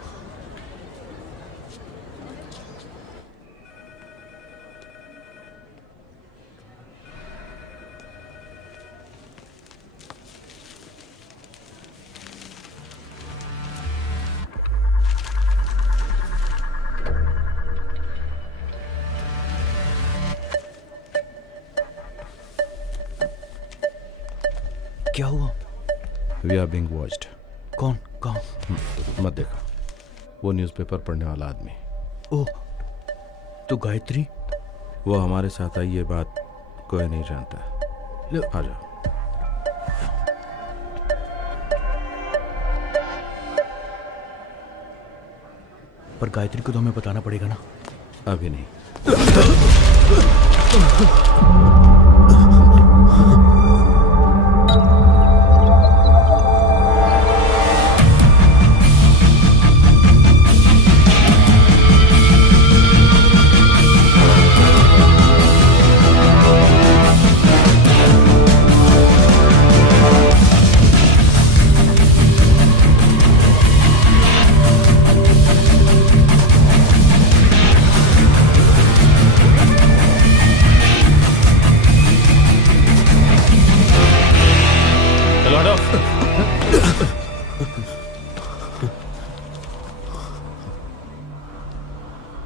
क्या हुआ? We are being watched. कौन? कहाँ? मत देखो, वो न्यूज़पेपर पढ़ने वाला आदमी। ओह, तो गायत्री? वो हमारे साथ आई, ये बात कोई नहीं जानता। आ जाओ। पर गायत्री को तो हमें बताना पड़ेगा ना। अभी नहीं।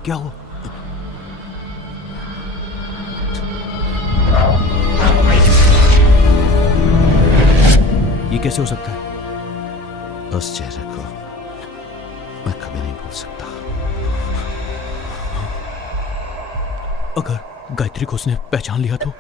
क्या हुआ? ये कैसे हो सकता है? उस चेहरे को मैं कभी नहीं भूल सकता। अगर गायत्री को उसने पहचान लिया तो?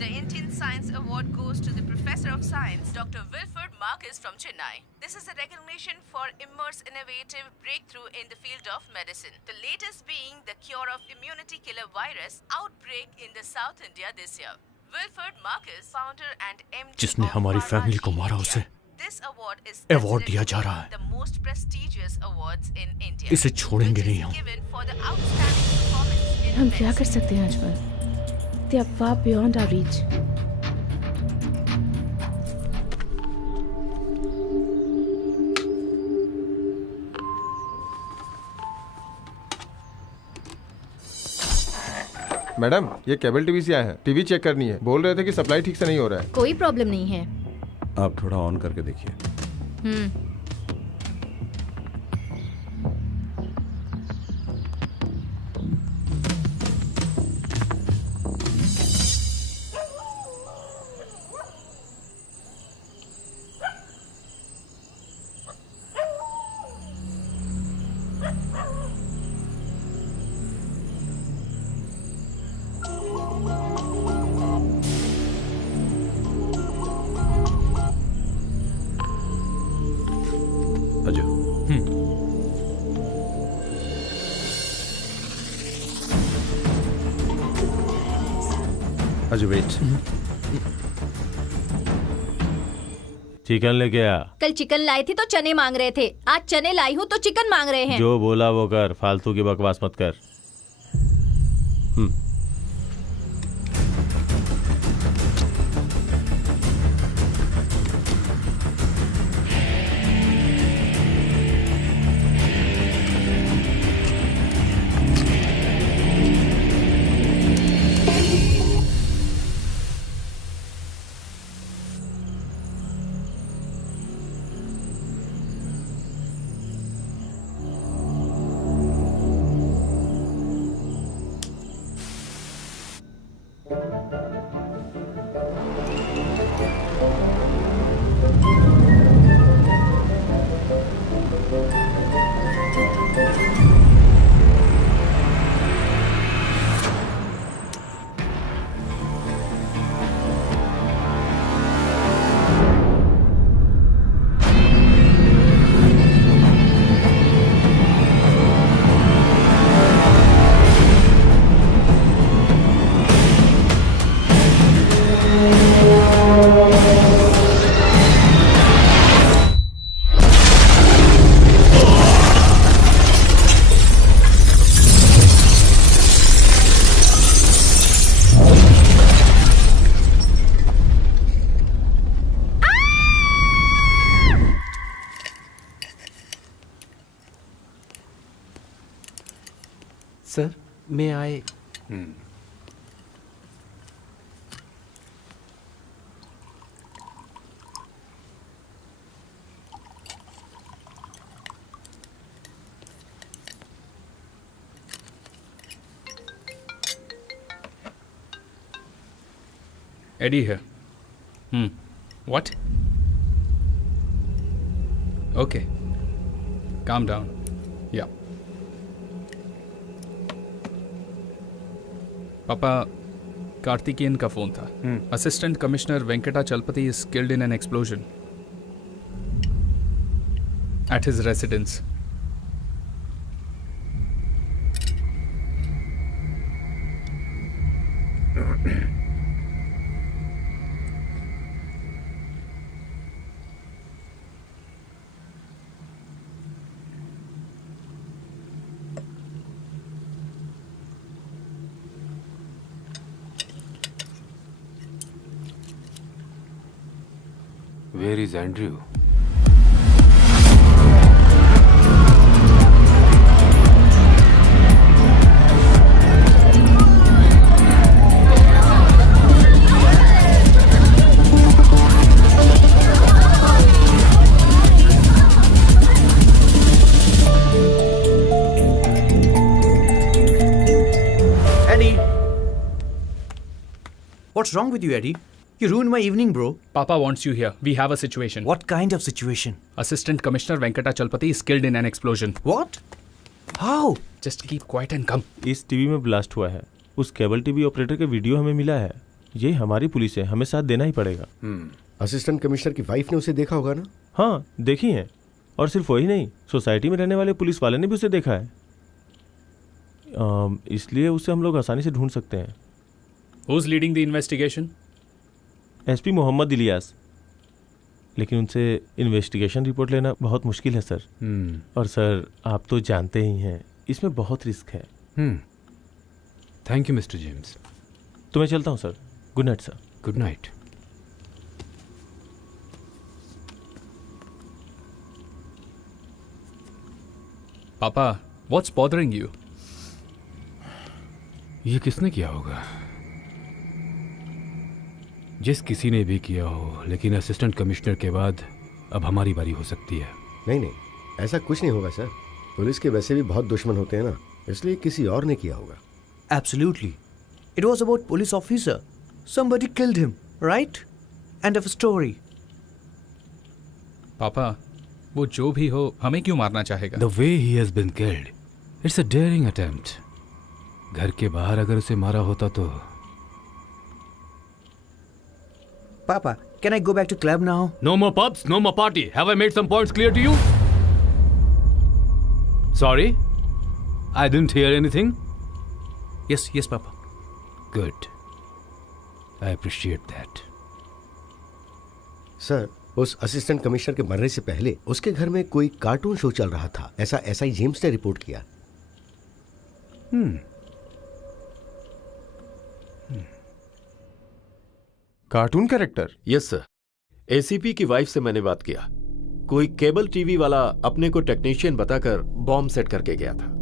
The Indian Science Award goes to the Professor of Science, Dr. Wilford Marcus from Chennai. This is a recognition for Immer's innovative breakthrough in the field of medicine. The latest being the cure of immunity killer virus outbreak in the South India this year. Wilford Marcus, founder and MD जिसने of हमारी Pharma फैमिली को G मारा, India. उसे This award is award दिया जा रहा है। the most prestigious awards in India. इसे छोड़ेंगे which is नहीं हम। given for the outstanding performance in हम क्या कर medicine. सकते हैं Ajmal? They are far beyond our reach. Madam, ये केबल टीवी से आए हैं। टीवी चेक करनी है। बोल रहे थे कि सप्लाई ठीक से नहीं हो रहा है। कोई प्रॉब्लम नहीं है। आप थोड़ा ऑन करके देखिए। अजय, अजय वेट। चिकन लेके आ। कल चिकन लाई थी तो चने मांग रहे थे, आज चने लाई हूँ तो चिकन मांग रहे हैं। जो बोला वो कर, फालतू की बकवास मत कर। सर, मैं आए। Eddie here. What? Okay. Calm down. Yeah. पापा, कार्तिकेयन का फोन था। Assistant commissioner Venkata Chalapathi is killed in an explosion at his residence. Where is Andrew? Eddie! What's wrong with you, Eddie? You ruined my evening, bro. Papa wants you here. We have a situation. What kind of situation? Assistant Commissioner Venkata Chalpati is killed in an explosion. What? How? Just keep quiet and come. इस टीवी में ब्लास्ट हुआ है। उस केबल टीवी ऑपरेटर का वीडियो हमें मिला है। ये हमारी पुलिस है, हमें साथ देना ही पड़ेगा। असिस्टेंट कमिश्नर की वाइफ ने उसे देखा होगा ना? हाँ देखी है, और सिर्फ वही नहीं, सोसाइटी में रहने वाले पुलिस वाले ने भी उसे देखा है। इसलिए उसे हम लोग आसानी से ढूंढ सकते हैं। Who's leading the investigation? SP Mohammed Ilyas, लेकिन उनसे इन्वेस्टिगेशन रिपोर्ट लेना बहुत मुश्किल है सर। और सर आप तो जानते ही हैं इसमें बहुत रिस्क है। Thank you mister James. तो मैं चलता हूँ sir. Good night sir. Good night. पापा, what's bothering you? ये किसने किया होगा? जिस किसी ने भी किया हो, लेकिन असिस्टेंट कमिश्नर के बाद अब हमारी बारी हो सकती है। नहीं, ऐसा कुछ नहीं होगा सर। पुलिस के वैसे भी बहुत दुश्मन होते हैं ना, इसलिए किसी और ने किया होगा। Absolutely. It was about police officer. Somebody killed him, right? End of story. पापा, वो जो भी हो हमें क्यों मारना चाहेगा? The way he has been killed, it's a daring attempt. घर के बाहर अगर उसे मारा होता तो। Papa, can I go back to club now? No more pubs, no more party. Have I made some points clear to you? Sorry? I didn't hear anything? Yes, Papa. Good. I appreciate that. Sir, उस असिस्टेंट कमिश्नर के मरने से पहले उसके घर में कोई कार्टून शो चल रहा था, ऐसा एसआई जेम्स ने रिपोर्ट किया। Cartoon character? Yes sir. ACP की वाइफ से मैंने बात किया। कोई केबल टीवी वाला अपने को टेक्नीशियन बताकर बॉम्ब सेट करके गया था।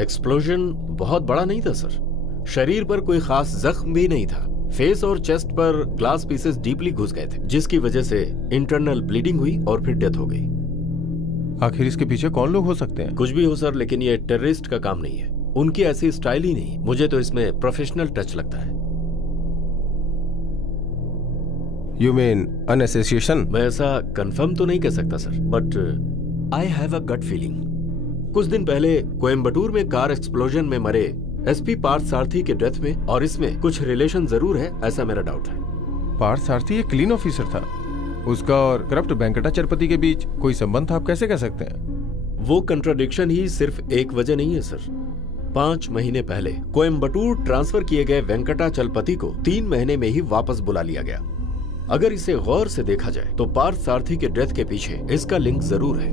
एक्सप्लोजन बहुत बड़ा नहीं था सर। शरीर पर कोई खास जख्म भी नहीं था। फेस और चेस्ट पर ग्लास पीसेस डीपली घुस गए थे, जिसकी वजह से इंटरनल ब्लीडिंग हुई और फिर डेथ हो गई। आखिर इसके पीछे कौन लोग हो सकते हैं? कुछ भी हो सर, लेकिन ये टेररिस्ट का काम नहीं है। उनकी ऐसी स्टाइल ही नहीं। मुझे तो इसमें प्रोफेशनल टच लगता है। You mean an association? मैं ऐसा कंफर्म तो नहीं कह सकता sir, but I have a gut feeling. कुछ दिन पहले कोयम्बटूर में कार एक्सप्लोजन में मरे एसपी पार्थ सारथी के डेथ में और इसमें कुछ रिलेशन जरूर है, ऐसा मेरा डाउट है। पार्थ सारथी एक क्लीन ऑफिसर था, उसका और करप्ट वेंकटाचलपति के बीच कोई संबंध था, आप कैसे कह सकते हैं? वो कंट्राडिक्शन ही सिर्फ एक वजह नहीं है सर। 5 महीने पहले कोयम्बटूर ट्रांसफर किए गए वेंकटाचलपति को 3 महीने में ही वापस बुला लिया गया। अगर इसे गौर से देखा जाए तो पार्थ सारथी के डेथ के पीछे इसका लिंक जरूर है।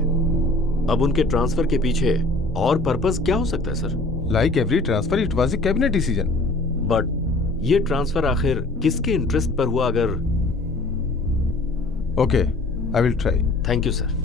अब उनके ट्रांसफर के पीछे और पर्पस क्या हो सकता है sir? Like every transfer it was a cabinet decision. But ये ट्रांसफर आखिर किसके इंटरेस्ट पर हुआ? अगर okay, I will try. Thank you sir.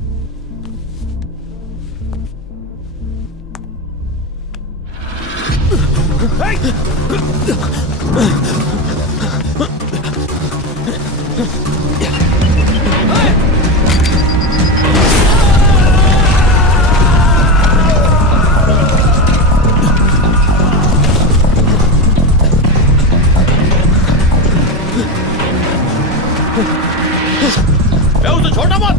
उसे छोड़ना मत।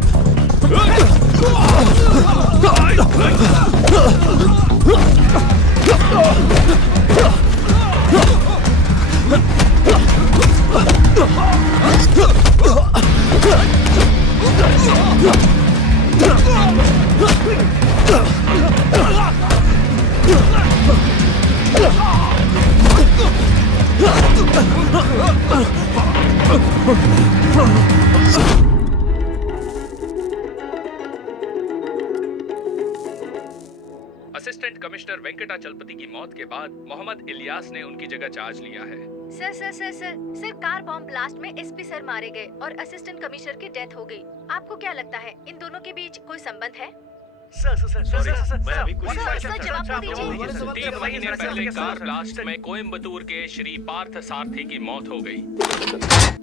असिस्टेंट कमिश्नर वेंकटाचलपति की मौत के बाद मोहम्मद इलियास ने उनकी जगह चार्ज लिया है। सर कार बॉम्ब ब्लास्ट में एसपी सर मारे गए और असिस्टेंट कमिश्नर की डेथ हो गई। आपको क्या लगता है इन दोनों के बीच कोई संबंध है? सर मैं अभी कुछ जवाब तो दीजिए। 3 महीने पहले कार ब्लास्ट में कोयम्बटूर के श्री पार्थ सारथी की मौत हो गई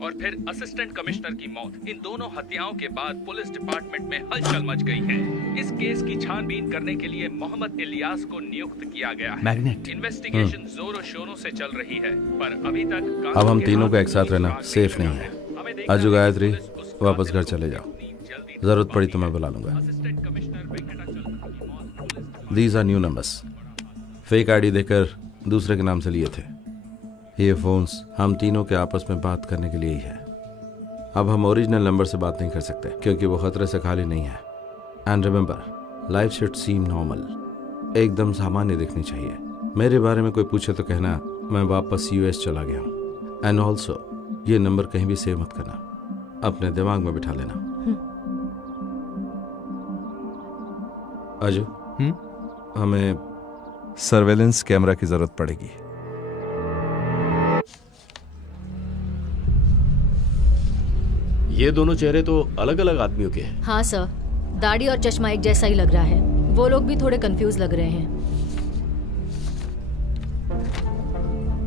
और फिर असिस्टेंट कमिश्नर की मौत। इन दोनों हत्याओं के बाद पुलिस डिपार्टमेंट में हलचल मच गई है। इस केस की छानबीन करने के लिए मोहम्मद इलियास को नियुक्त किया गया है। मैग्नेट इन्वेस्टिगेशन जोरों शोरों से चल रही है, पर अभी तक अब हम तीनों का एक साथ रहना सेफ नहीं है। आजू गायत्री, वापस घर चले जाओ। जरूरत पड़ी तो मैं बुला लूंगा। These are new numbers. Fake ID देकर दूसरे के नाम से लिए थे। ये फोन्स हम तीनों के आपस में बात करने के लिए ही है। अब हम ओरिजिनल नंबर से बात नहीं कर सकते क्योंकि वो खतरे से खाली नहीं है। And remember, life should seem normal, एकदम सामान्य दिखनी चाहिए। मेरे बारे में कोई पूछे तो कहना मैं वापस यूएस चला गया हूँ। एंड ऑल्सो ये नंबर कहीं भी सेव मत करना, अपने दिमाग में बिठा लेना। अजय, हमें सर्वेलेंस कैमरा की जरूरत पड़ेगी। ये दोनों चेहरे तो अलग अलग आदमियों के हैं। हाँ सर, दाढ़ी और चश्मा एक जैसा ही लग रहा है। वो लोग भी थोड़े कंफ्यूज लग रहे हैं।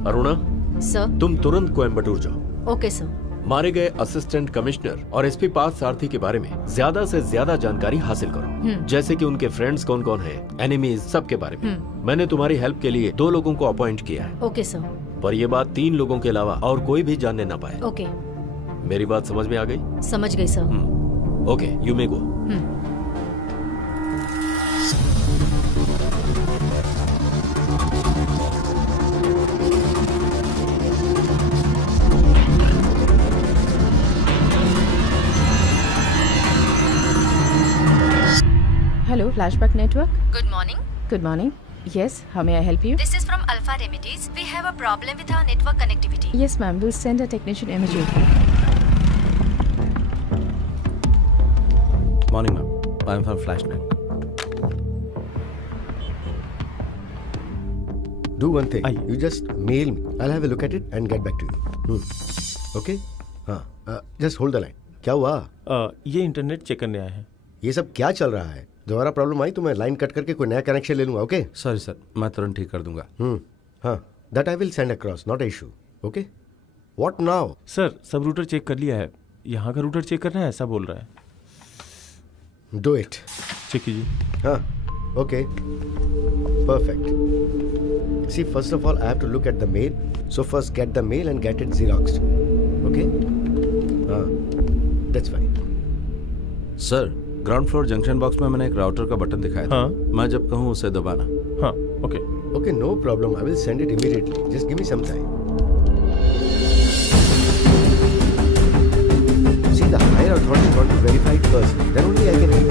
अरुणा, सर। तुम तुरंत कोयम्बटूर जाओ। Okay sir. मारे गए असिस्टेंट कमिश्नर और एसपी पार्थ सारथी के बारे में ज्यादा से ज्यादा जानकारी हासिल करो, जैसे कि उनके फ्रेंड्स कौन कौन हैं, एनिमीज, सब के बारे में। मैंने तुम्हारी हेल्प के लिए 2 लोगों को अपॉइंट किया है। Okay sir. पर ये बात 3 लोगों के अलावा और कोई भी जानने ना पाए। ओके। मेरी बात समझ में आ गई? समझ गई sir. Okay, you may go. Hello, Flashback Network. Good morning. Good morning. Yes, how may I help you? This is from Alpha Remedies. We have a problem with our network connectivity. Yes, ma'am. We'll send a technician immediately. Morning, ma'am. I'm from FlashNet. Do one thing. You just mail me. I'll have a look at it and get back to you. Okay? हाँ. Just hold the line. क्या हुआ? ये इंटरनेट चेक करने आए हैं। ये सब क्या चल रहा है? दोबारा प्रॉब्लम आई तो मैं लाइन कट करके कोई नया कनेक्शन ले लूंगा। ओके? सॉरी सर, मैं तुरंत ठीक कर दूंगा। हाँ, that I will send across, not a issue. Okay? What now? Sir, सब रूटर चेक कर लिया है। यहाँ का रूटर चेक करना है, ऐसा बोल रहा है। Do it. चेक कीजिए। हाँ, okay, perfect. See, first of all I have to look at the mail, so first get the mail and get it xeroxed. Okay? हाँ, that's fine. Sir, ground floor junction box में मैंने एक राउटर का बटन दिखाया था। हाँ। मैं जब कहूँ उसे दबाना। हाँ, okay. Okay, no problem. I will send it immediately. Just give me some time. See, the higher authority got to verify it first. Then only I can help.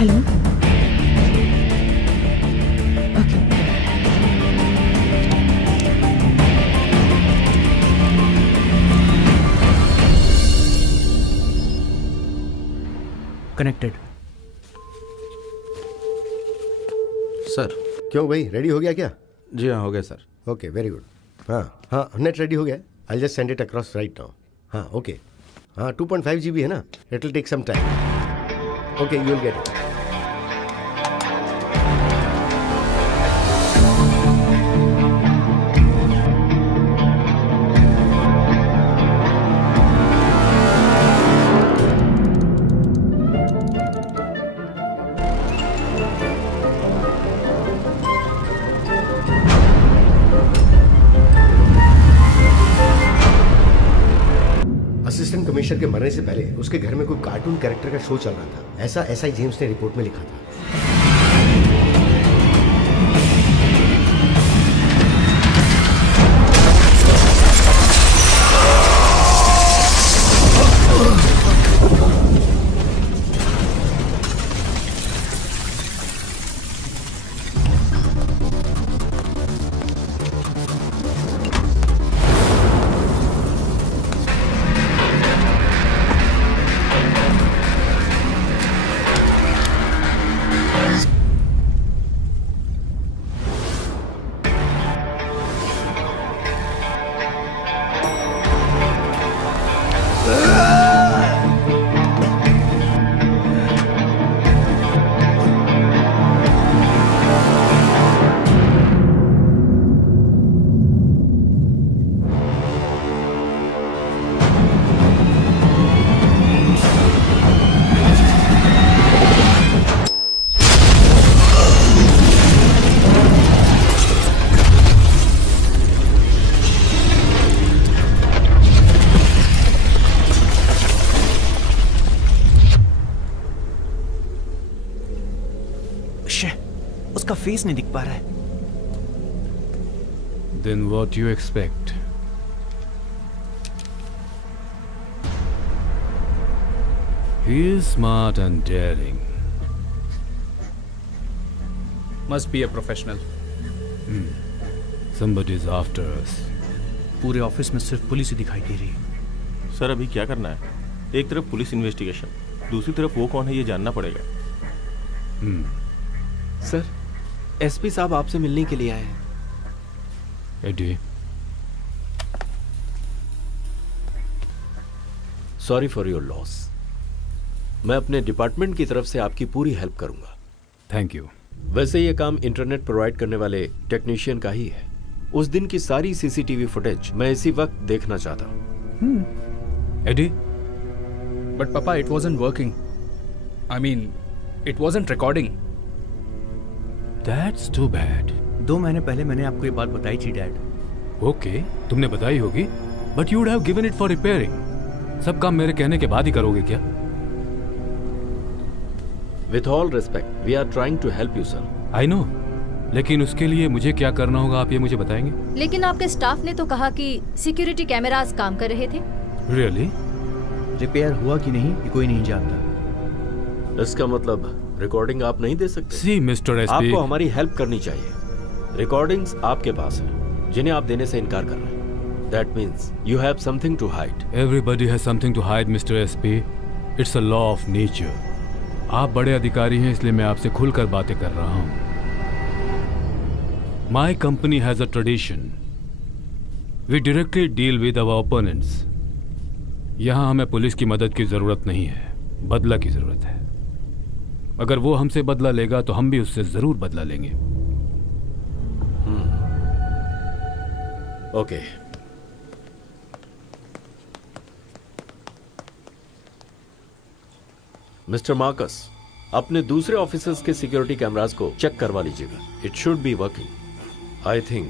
Hello? Okay. Connected. Sir. क्यों भाई, रेडी हो गया क्या? जी हाँ, हो गया सर। Okay, very good. हाँ हाँ, नेट रेडी हो गया। I just send it across right now. हाँ, ओके। हाँ, 2.5 GB है ना, it will take some time. Okay, you will get it. Assistant commissioner के मरने से पहले उसके घर में कोई कार्टून कैरेक्टर का शो चल रहा था, ऐसा एसआई जेम्स ने रिपोर्ट में लिखा था। उसका फेस नहीं दिख पा रहा है। Then what you expect? He is smart and daring. Must be a professional. Somebody is after us. पूरे ऑफिस में सिर्फ पुलिस ही दिखाई दे रही है। सर अभी क्या करना है? एक तरफ पुलिस इन्वेस्टिगेशन, दूसरी तरफ वो कौन है ये जानना पड़ेगा। सर, एसपी साहब आपसे मिलने के लिए आए हैं। Eddie, sorry for your loss. मैं अपने डिपार्टमेंट की तरफ से आपकी पूरी हेल्प करूंगा। Thank you. वैसे ये काम इंटरनेट प्रोवाइड करने वाले टेक्नीशियन का ही है। उस दिन की सारी सीसीटीवी फुटेज मैं इसी वक्त देखना चाहता हूं। Eddie, But Papa, it wasn't working. I mean, it wasn't recording. that's too bad. 2 महीने पहले मैंने आपको ये बात बताई थी डैड। ओके, तुमने बताई होगी, but you would have given it for repairing. सब काम मेरे कहने के बाद ही करोगे क्या? With all respect, we are trying to help you sir. I know, लेकिन उसके लिए मुझे क्या करना होगा आप ये मुझे बताएंगे? लेकिन आपके स्टाफ ने तो कहा कि सिक्योरिटी कैमरास काम कर रहे थे। रियली? रिपेयर हुआ कि नहीं ये कोई नहीं जानता। इसका मतलब रिकॉर्डिंग आप नहीं दे सकते? सी मिस्टर एसपी, आपको हमारी हेल्प करनी चाहिए। रिकॉर्डिंग्स आपके पास हैं, जिन्हें आप देने से इनकार कर रहे हैं। That means you have something to hide. Everybody has something to hide mister SP. It's a law of nature. आप बड़े अधिकारी हैं, इसलिए मैं आपसे खुलकर बातें कर रहा हूं। My company has a tradition. We directly deal with our opponents. यहां हमें पुलिस की मदद की जरूरत नहीं है, बदला की जरूरत है। अगर वो हमसे बदला लेगा तो हम भी उससे जरूर बदला लेंगे। ओके। मिस्टर मार्कस, अपने दूसरे ऑफिसर्स के सिक्योरिटी कैमरास को चेक करवा लीजिएगा। It should be working. I think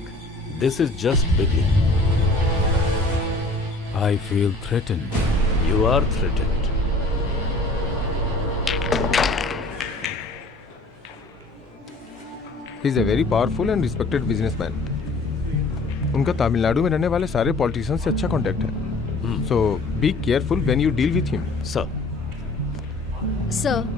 this is just beginning. I feel threatened. You are threatened. He is a very powerful and respected businessman. उनका तमिलनाडु में रहने वाले सारे पॉलिटिशियंस से अच्छा कांटेक्ट है। So be careful when you deal with him. Sir,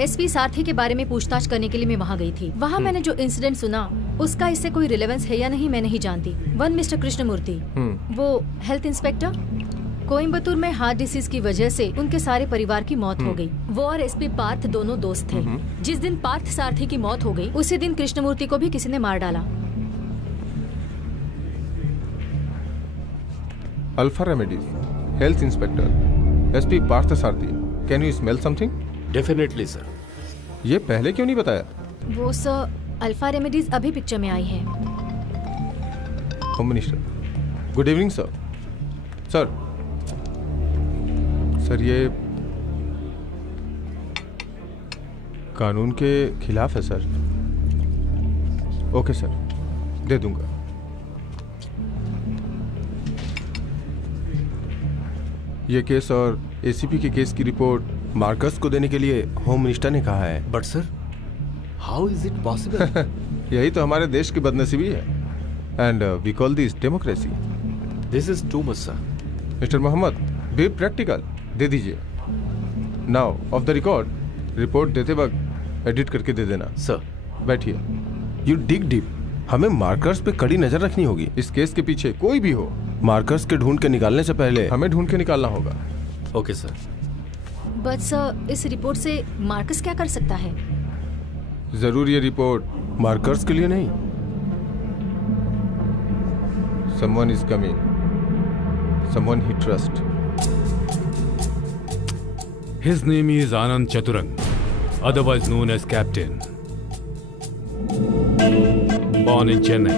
SP सारथी के बारे में पूछताछ करने के लिए मैं वहाँ गई थी। वहाँ मैंने जो इंसिडेंट सुना उसका इससे कोई रिलेवेंस है या नहीं मैं नहीं जानती। वन मिस्टर कृष्णमूर्ति, वो हेल्थ इंस्पेक्टर, कोयम्बतूर में हार्ट डिसीज की वजह से उनके सारे परिवार की मौत हो गई। वो और एसपी पार्थ दोनों दोस्त थे। जिस दिन पार्थ सारथी की मौत हो गई उसी दिन कृष्णमूर्ति को भी किसी ने मार डाला। Alpha Remedies, health inspector, SP Partha Sarathi, can you smell something? Definitely sir. ये पहले क्यों नहीं बताया? वो सर, अल्फा रेमेडीज अभी पिक्चर में आई है। Home minister, good evening sir. Sir ये कानून के खिलाफ है सर। ओके सर, दे दूंगा। ये केस और एसीपी के केस की रिपोर्ट मार्कस को देने के लिए होम मिनिस्टर ने कहा है। But sir, how is it possible? यही तो हमारे देश की बदनसीबी है। And we call this democracy. This is too much sir. Mister Mohammed, be practical, दे दीजिए। Now off the record, report देते वक्त एडिट करके दे देना। सर बैठिए। You dig deep. हमें मार्कर्स पे कड़ी नजर रखनी होगी। इस केस के पीछे कोई भी हो, मार्कर्स के ढूंढ के निकालने से पहले हमें ढूंढ के निकालना होगा। Okay sir. बट सर, इस रिपोर्ट से मार्कस क्या कर सकता है? जरूर ये रिपोर्ट मार्कर्स के लिए नहीं। Someone is coming, someone he trust. His name is Anand Chaturang, otherwise known as Captain. Born in Chennai,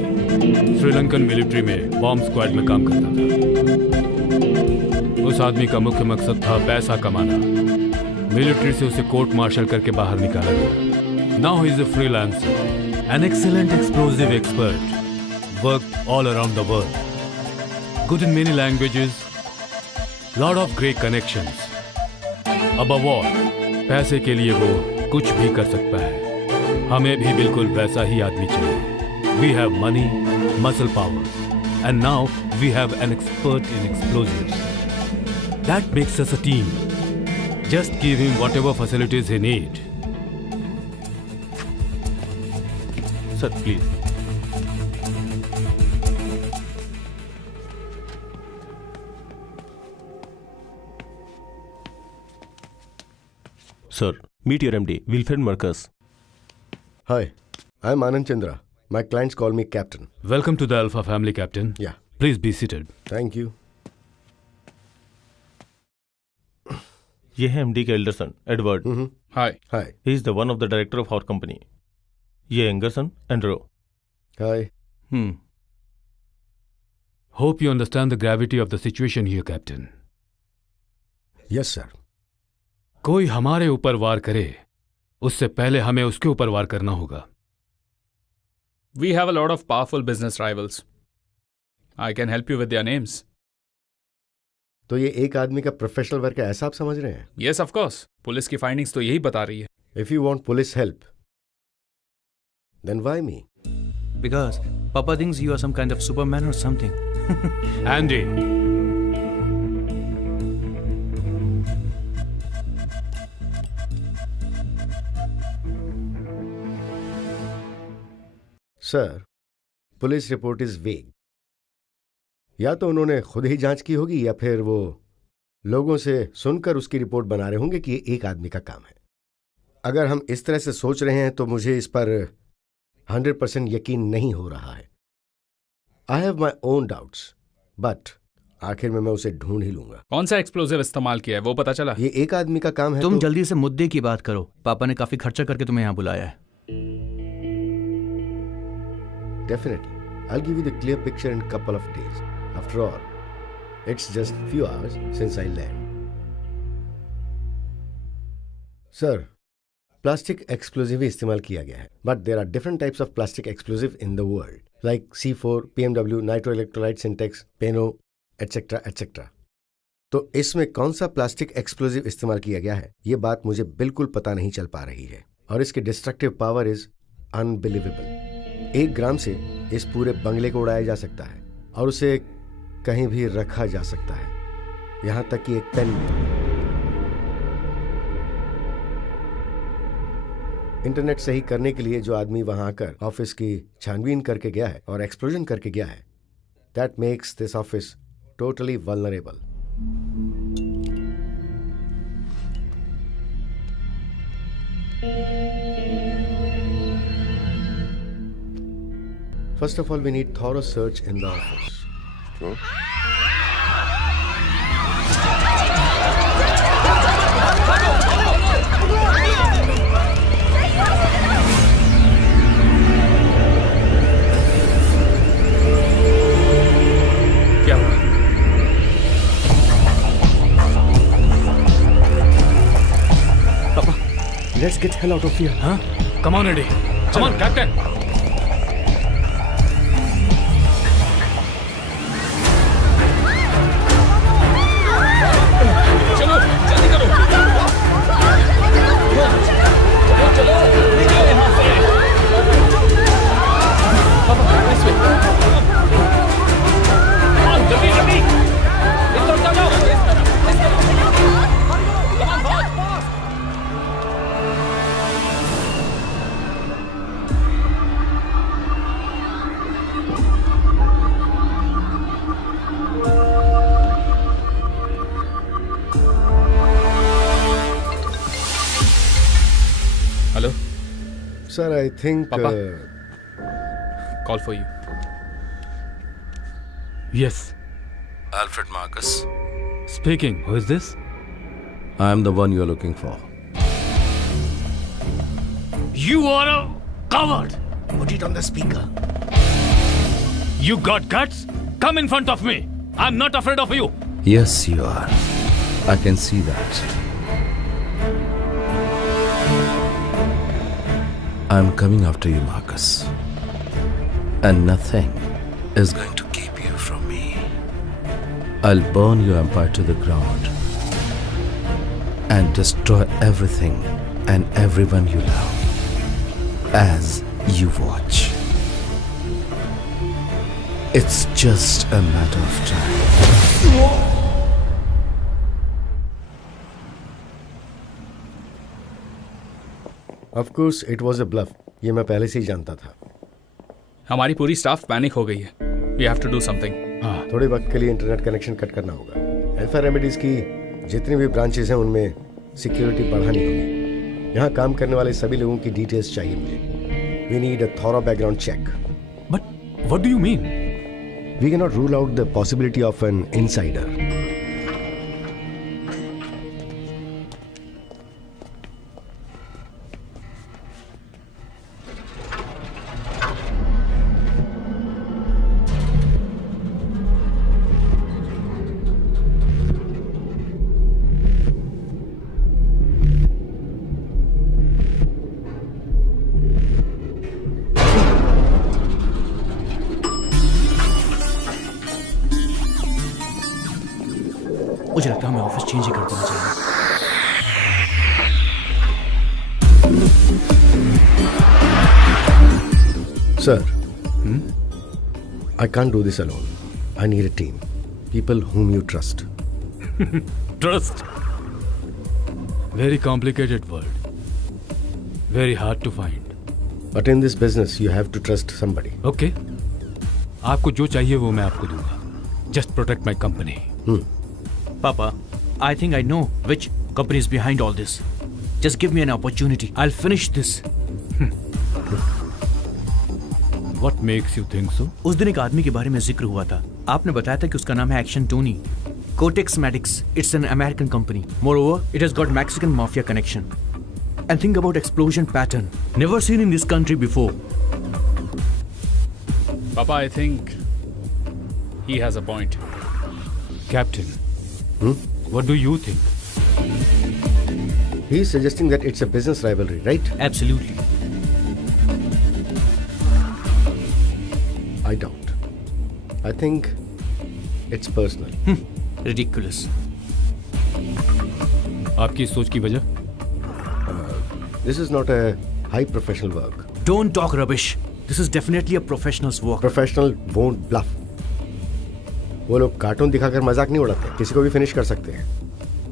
Sri Lankan military में बॉम्ब स्क्वाड में काम करता था। उस आदमी का मुख्य मकसद था पैसा कमाना। मिलिट्री से उसे कोर्ट मार्शल करके बाहर निकाला गया। Now he is a freelancer, an excellent explosive expert, worked all around the world, good in many languages, lot of great connections. Above all, पैसे के लिए वो कुछ भी कर सकता है। हमें भी बिल्कुल वैसा ही आदमी चाहिए। We have money, muscle power. And now we have an expert in explosives. That makes us a team. Just give him whatever facilities he needs. Sir, please. Sir, meet your MD, Wilfred Marcus. Hi, I'm Anand Chandra. My clients call me Captain. Welcome to the Alpha family, Captain. Yeah. Please be seated. Thank you. ये है MD का elder son, Edward. Hi. Hi. He is the one of the director of our company. ये younger son, Andrew. Hi. Hope you understand the gravity of the situation here, Captain. Yes, sir. कोई हमारे ऊपर वार करे, उससे पहले हमें उसके ऊपर वार करना होगा. We have a lot of powerful business rivals. I can help you with their names. तो ये एक आदमी का प्रोफेशनल वर्क है, ऐसा आप समझ रहे हैं? Yes, of course. पुलिस की फाइंडिंग्स तो यही बता रही है. If you want police help, then why me? Because Papa thinks you are some kind of Superman or something. Andy. Sir, police report is वेग. या तो उन्होंने खुद ही जांच की होगी या फिर वो लोगों से सुनकर उसकी रिपोर्ट बना रहे होंगे कि ये एक आदमी का काम है. अगर हम इस तरह से सोच रहे हैं तो मुझे इस पर 100% यकीन नहीं हो रहा है. I have my own doubts, but आखिर में मैं उसे ढूंढ ही लूंगा. कौन सा एक्सप्लोजिव इस्तेमाल किया है वो पता चला? ये एक आदमी का काम है. तुम जल्दी से मुद्दे की बात करो. पापा ने काफी खर्चा करके तुम्हें यहाँ बुलाया है. Definitely. I'll give you the clear picture in a couple of days. After all, it's just few hours since I land. Sir, plastic explosive ही इस्तेमाल किया गया है. But there are different types of plastic explosive in the world, like C4, PMW, nitroelectrolyte syntax, PENO, etc. etc. तो इसमें कौन सा प्लास्टिक एक्सप्लोजिव इस्तेमाल किया गया है, ये बात मुझे बिल्कुल पता नहीं चल पा रही है. और इसकी डिस्ट्रक्टिव पावर इज अनबिलीवेबल. 1 ग्राम से इस पूरे बंगले को उड़ाया जा सकता है और उसे कहीं भी रखा जा सकता है, यहां तक कि एक पेन में. इंटरनेट सही करने के लिए जो आदमी वहां आकर ऑफिस की छानबीन करके गया है और एक्सप्लोजन करके गया है, that makes this office totally vulnerable. First of all, we need thorough search in the office. क्या हुआ? Papa, let's get hell out of here. Huh? Come on, Eddie. Come on, Captain. Hello? Sir, I think... Papa? Call for you. Yes. Alfred Marcus. Speaking. Who is this? I am the one you are looking for. You are a coward. Put it on the speaker. You got guts? Come in front of me. I'm not afraid of you. Yes, you are. I can see that. I'm coming after you, Marcus. And nothing is going to keep you from me. I'll burn your empire to the ground and destroy everything and everyone you love as you watch. It's just a matter of time. Of course, it was a bluff. ये मैं पहले से ही जानता था. हमारी पूरी स्टाफ पैनिक हो गई है. We have to do something. थोड़े वक्त के लिए इंटरनेट कनेक्शन कट करना होगा. अल्फा रेमेडीज की जितनी भी ब्रांचेस हैं उनमें सिक्योरिटी बढ़ानी होगी. यहाँ काम करने वाले सभी लोगों की डिटेल्स चाहिए मुझे. We need a thorough background check. But what do you mean? We cannot rule out the possibility of an insider. मुझे लगता है हमें ऑफिस चेंज ही कर देना चाहिए. Sir, I can't do this alone. I need a team. People whom you trust. Trust. Very complicated word. Very hard to find. But in this business, you have to trust somebody. Okay. आपको जो चाहिए वो मैं आपको दूंगा. Just protect my company. Papa, I think I know which company is behind all this. Just give me an opportunity. I'll finish this. What makes you think so? उस दिन एक आदमी के बारे में जिक्र हुआ था. आपने बताया था कि उसका नाम है action Tony. Cotex Madix. It's an American company. Moreover, it has got Mexican mafia connection. And think about explosion pattern. Never seen in this country before. Papa, I think he has a point. Captain, what do you think? He's suggesting that it's a business rivalry, right? Absolutely. I doubt. I think it's personal. Ridiculous. आपकी इस सोच की वजह? This is not a high professional work. Don't talk rubbish. This is definitely a professional's work. Professional won't bluff. वो लोग कार्टून दिखाकर मजाक नहीं उड़ाते. किसी को भी फिनिश कर सकते हैं.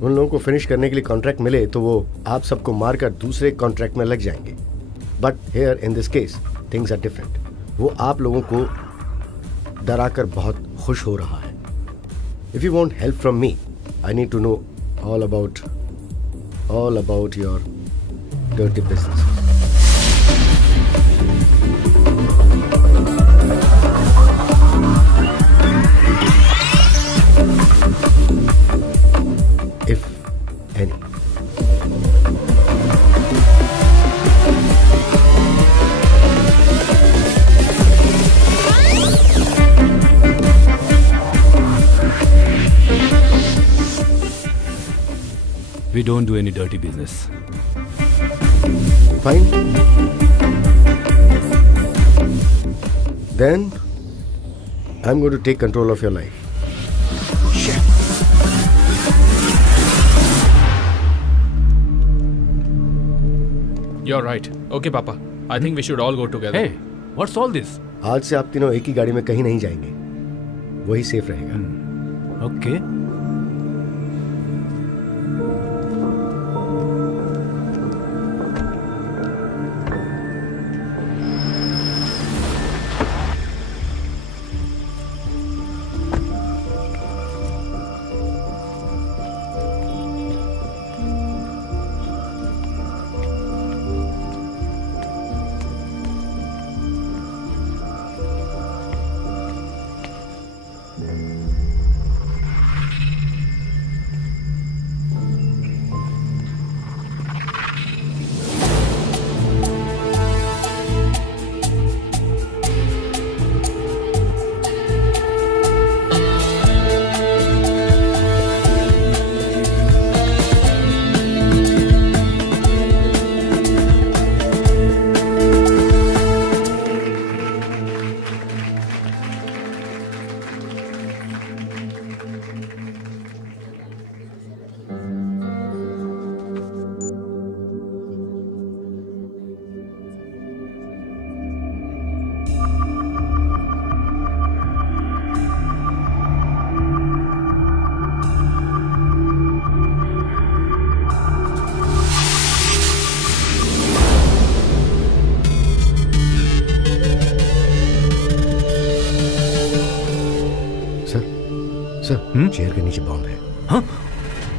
उन लोगों को फिनिश करने के लिए कॉन्ट्रैक्ट मिले तो वो आप सबको मारकर दूसरे कॉन्ट्रैक्ट में लग जाएंगे. But here in this case things are different. वो आप लोगों को डराकर बहुत खुश हो रहा है. If you want help from me, I need to know all about your dirty business. If any. We don't do any dirty business. Fine. Then I'm going to take control of your life. You're right. Okay, Papa. I think we should all go together. Hey, what's all this? आज से आप तीनों एक ही गाड़ी में कहीं नहीं जाएंगे. वही सेफ रहेगा. Okay. सर चेयर के नीचे बॉम्ब है. हाँ?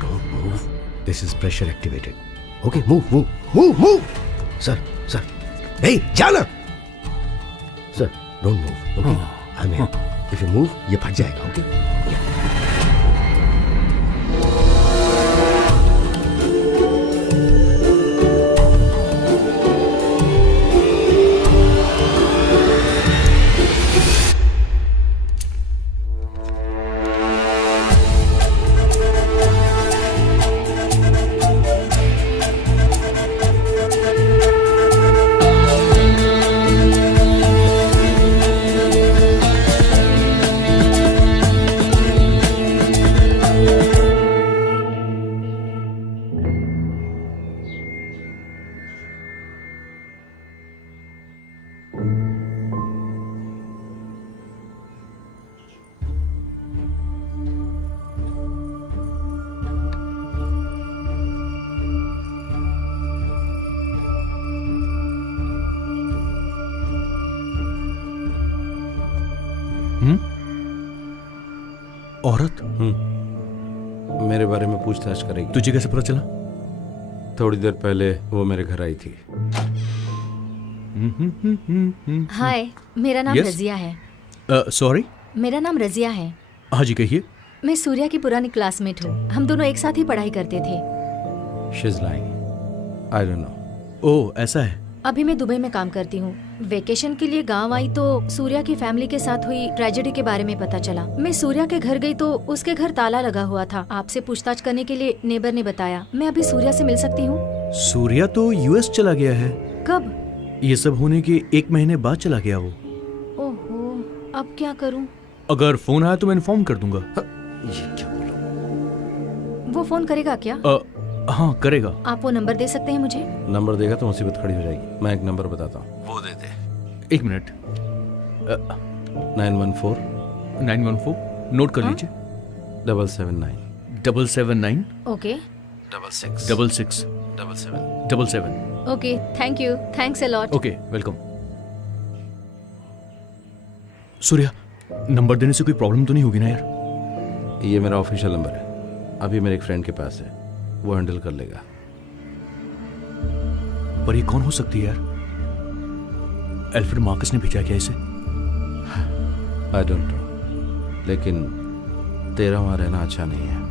Don't move. This is pressure activated. Okay, move. Sir. Hey, जाना. Sir, don't move. Okay, I'm here. If you move, ये फट जाएगा. Okay. औरत मेरे बारे में पूछताछ करेगी. तुझे कैसे पता चला? थोड़ी देर पहले वो मेरे घर आई थी. हाय, मेरा नाम Yes? रजिया है. सॉरी. मेरा नाम रजिया है. हाँ जी कहिए. मैं सूर्या की पुरानी क्लासमेट हूँ. हम दोनों एक साथ ही पढ़ाई करते थे. She's lying. I don't know. ओह ऐसा है. अभी मैं दुबई में काम करती हूँ. वेकेशन के लिए गांव आई तो सूर्या की फैमिली के साथ हुई ट्रेजेडी के बारे में पता चला. मैं सूर्या के घर गई तो उसके घर ताला लगा हुआ था. आपसे पूछताछ करने के लिए नेबर ने बताया. मैं अभी सूर्या से मिल सकती हूँ? सूर्या तो यूएस चला गया है. कब? ये सब होने के 1 महीने बाद चला गया वो. ओहो, अब क्या करूँ? अगर फोन आया तो मैं इन्फॉर्म कर दूंगा. वो फोन करेगा क्या? हाँ करेगा. आप वो नंबर दे सकते हैं मुझे? नंबर देगा तो मुसीबत खड़ी हो जाएगी. मैं एक नंबर बताता हूँ, वो दे दे. 1 मिनट. 914 नोट कर लीजिए. 779 779 okay. 66 66 77. Okay, thank you. Thanks a lot. Okay welcome. Surya, number देने से कोई प्रॉब्लम तो नहीं होगी ना यार? ये मेरा ऑफिशियल नंबर है. अभी मेरे एक फ्रेंड के पास है, वो हैंडल कर लेगा. पर ये कौन हो सकती है यार? एल्फ्रेड मार्कस ने भेजा क्या इसे? आई डोंट नो, लेकिन तेरा वहां रहना अच्छा नहीं है.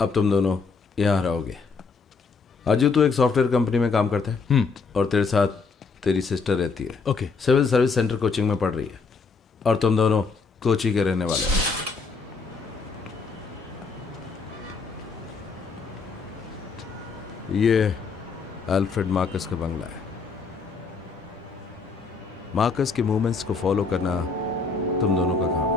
अब तुम दोनों यहाँ रहोगे. अजू तू एक सॉफ्टवेयर कंपनी में काम करता है और तेरे साथ तेरी सिस्टर रहती है. Okay. Civil service centre coaching में पढ़ रही है और तुम दोनों कोची के रहने वाले हो. ये अल्फ्रेड मार्कस का बंगला है. मार्कस के मूवमेंट्स को फॉलो करना तुम दोनों का काम है.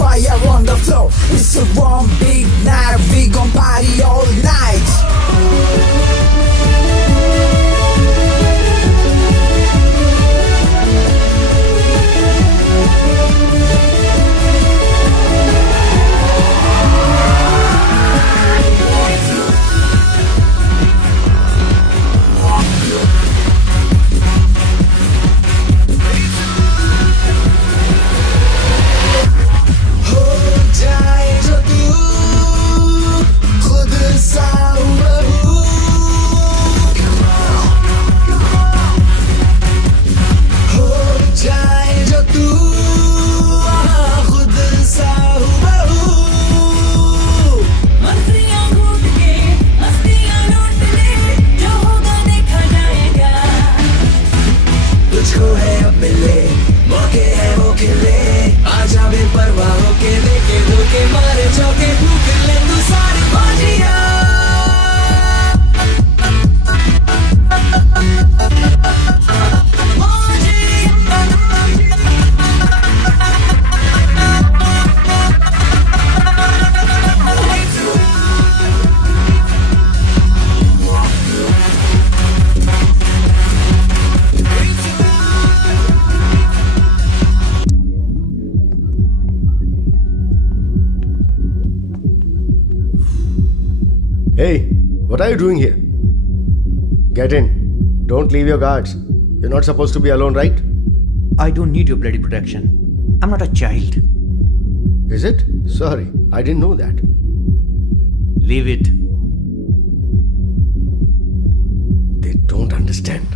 fire on the floor. It's a one big night, we gon' party all night. Hey, what are you doing here? Get in. Don't leave your guards. You're not supposed to be alone, right? I don't need your bloody protection. I'm not a child. Is it? Sorry, I didn't know that. Leave it. They don't understand.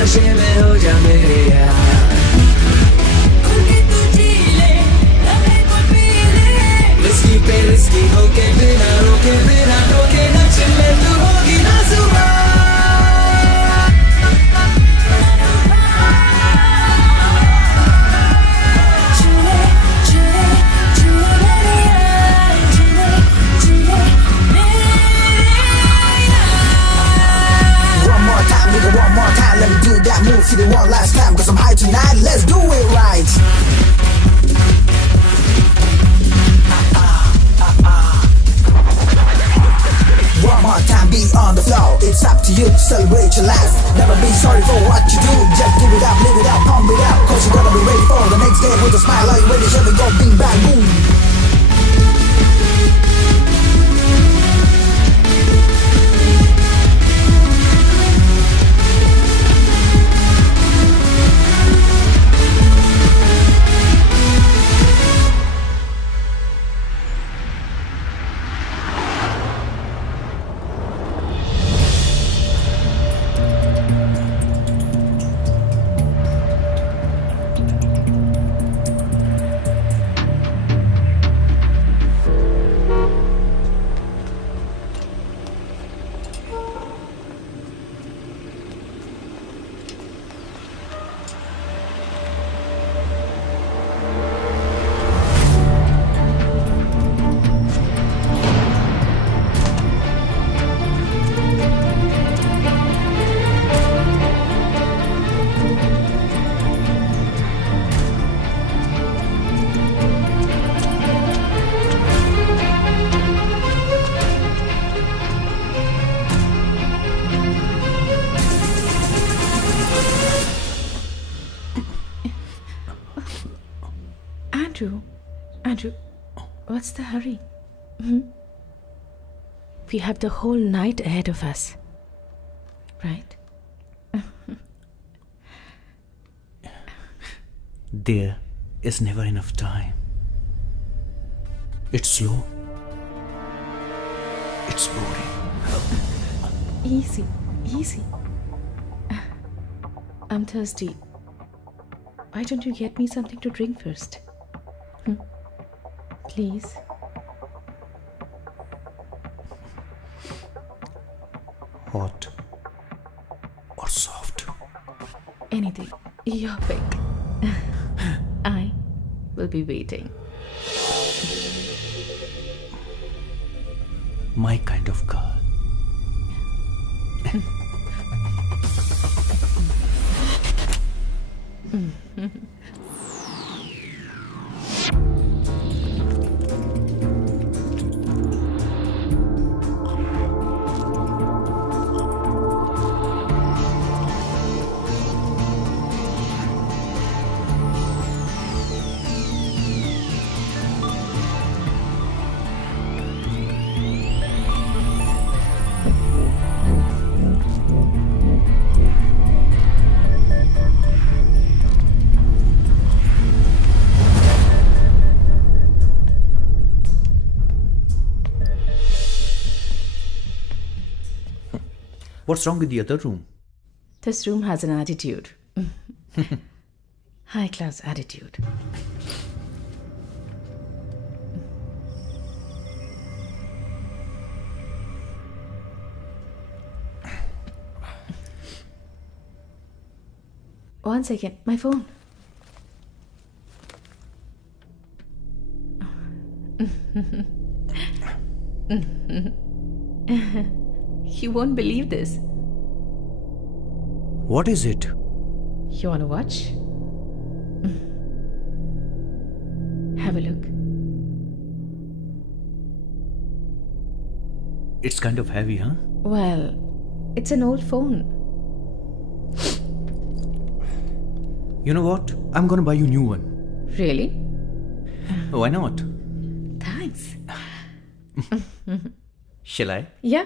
नशे में हो जा मेरे यार खुल के तू जी ले लम्हे को पी ले रिस्की पे रिस्की होके बिना रोके बिना टोके न चले तू होगी ना सुबह चले चले चले मेरे यार चले चले मेरे यार One more time nigga one more time let me do that move for the one last time cause I'm high tonight let's do it right one more time be on the floor it's up to you to celebrate your life never be sorry for what you do just give it up live it up pump it up cause you gotta be ready for the next day with a smile are you ready here we go bing bang boom Andrew, what's the hurry? We have the whole night ahead of us, right? There is never enough time. It's slow. It's boring. Easy, easy. I'm thirsty. Why don't you get me something to drink first? Please. Hot. Anything. Your pick. I will be waiting. My kind of girl. What's wrong with the other room? This room has an attitude. High class attitude. One second, my phone. You won't believe this. What is it? You want to watch? Have a look. It's kind of heavy, huh? Well, it's an old phone. You know what? I'm gonna buy you a new one. Really? Why not? Thanks. Shall I? Yeah.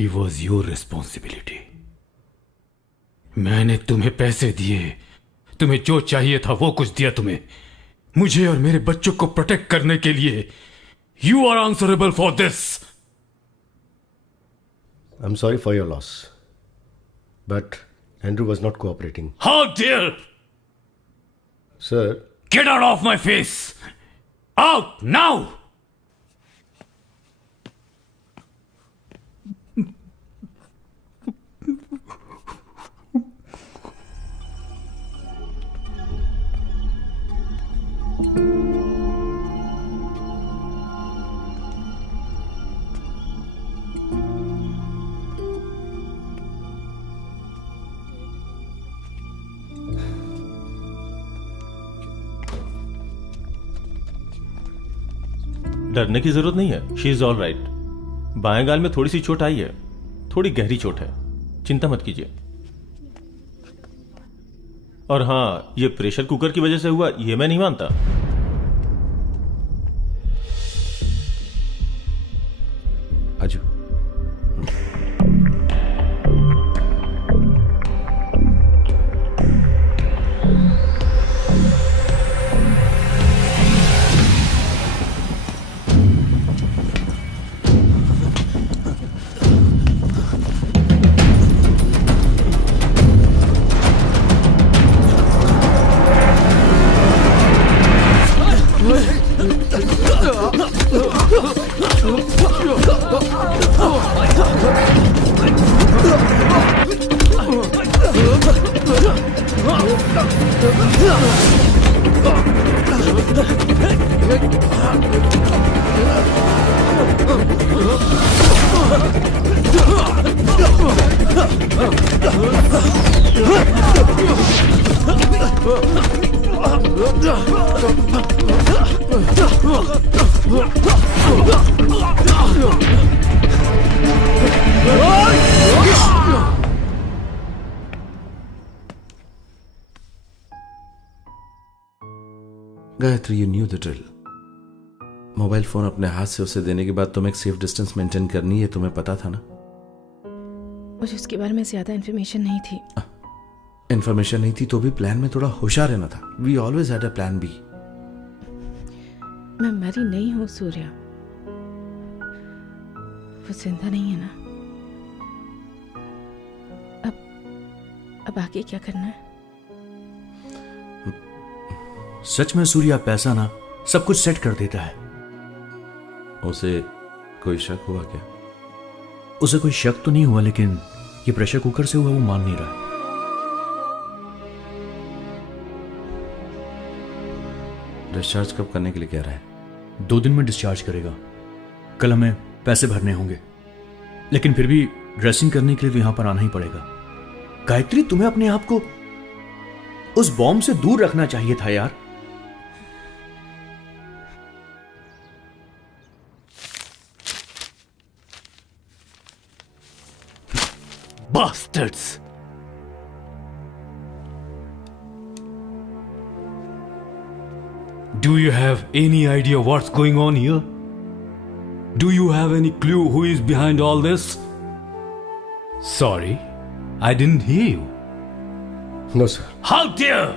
He was your responsibility. मैंने तुम्हें पैसे दिए, तुम्हें जो चाहिए था वो कुछ दिया तुम्हें, मुझे और मेरे बच्चों को प्रोटेक्ट करने के लिए. You are answerable for this. I'm sorry for your loss, but Andrew was not cooperating. How dare! Sir. Get out of my face! Out now! डरने की जरूरत नहीं है. She is all right. बाएं गाल में थोड़ी सी चोट आई है, थोड़ी गहरी चोट है, चिंता मत कीजिए. और हाँ, ये प्रेशर कुकर की वजह से हुआ ये मैं नहीं मानता. अजू, Gayatri, you new the drill. Mobile phone अपने हाथ से उसे देने के बाद तुम्हें एक सेफ डिस्टेंस मेंटेन करनी है, तुम्हें पता था ना? मुझे उसके बारे में ज्यादा इन्फॉर्मेशन नहीं थी। इन्फॉर्मेशन नहीं थी तो भी प्लान में थोड़ा होशियार रहना था। We always had a plan B. मैं मरी नहीं हूँ सूर्या, वो जिंदा नहीं है ना। अब आगे क्या करना है? सच में सूर्या पैसा ना सब कुछ सेट कर देता है। उसे कोई शक हुआ क्या? उसे कोई शक तो नहीं हुआ, लेकिन ये प्रेशर कुकर से हुआ वो मान नहीं रहा। डिस्चार्ज कब करने के लिए कह रहा है? 2 दिन में डिस्चार्ज करेगा। कल हमें पैसे भरने होंगे, लेकिन फिर भी ड्रेसिंग करने के लिए यहां पर आना ही पड़ेगा। गायत्री, तुम्हें अपने आप को उस बॉम्ब से दूर रखना चाहिए था यार। Bastards! Do you have any idea what's going on here? Do you have any clue who is behind all this? Sorry, I didn't hear you. No, sir. How dare!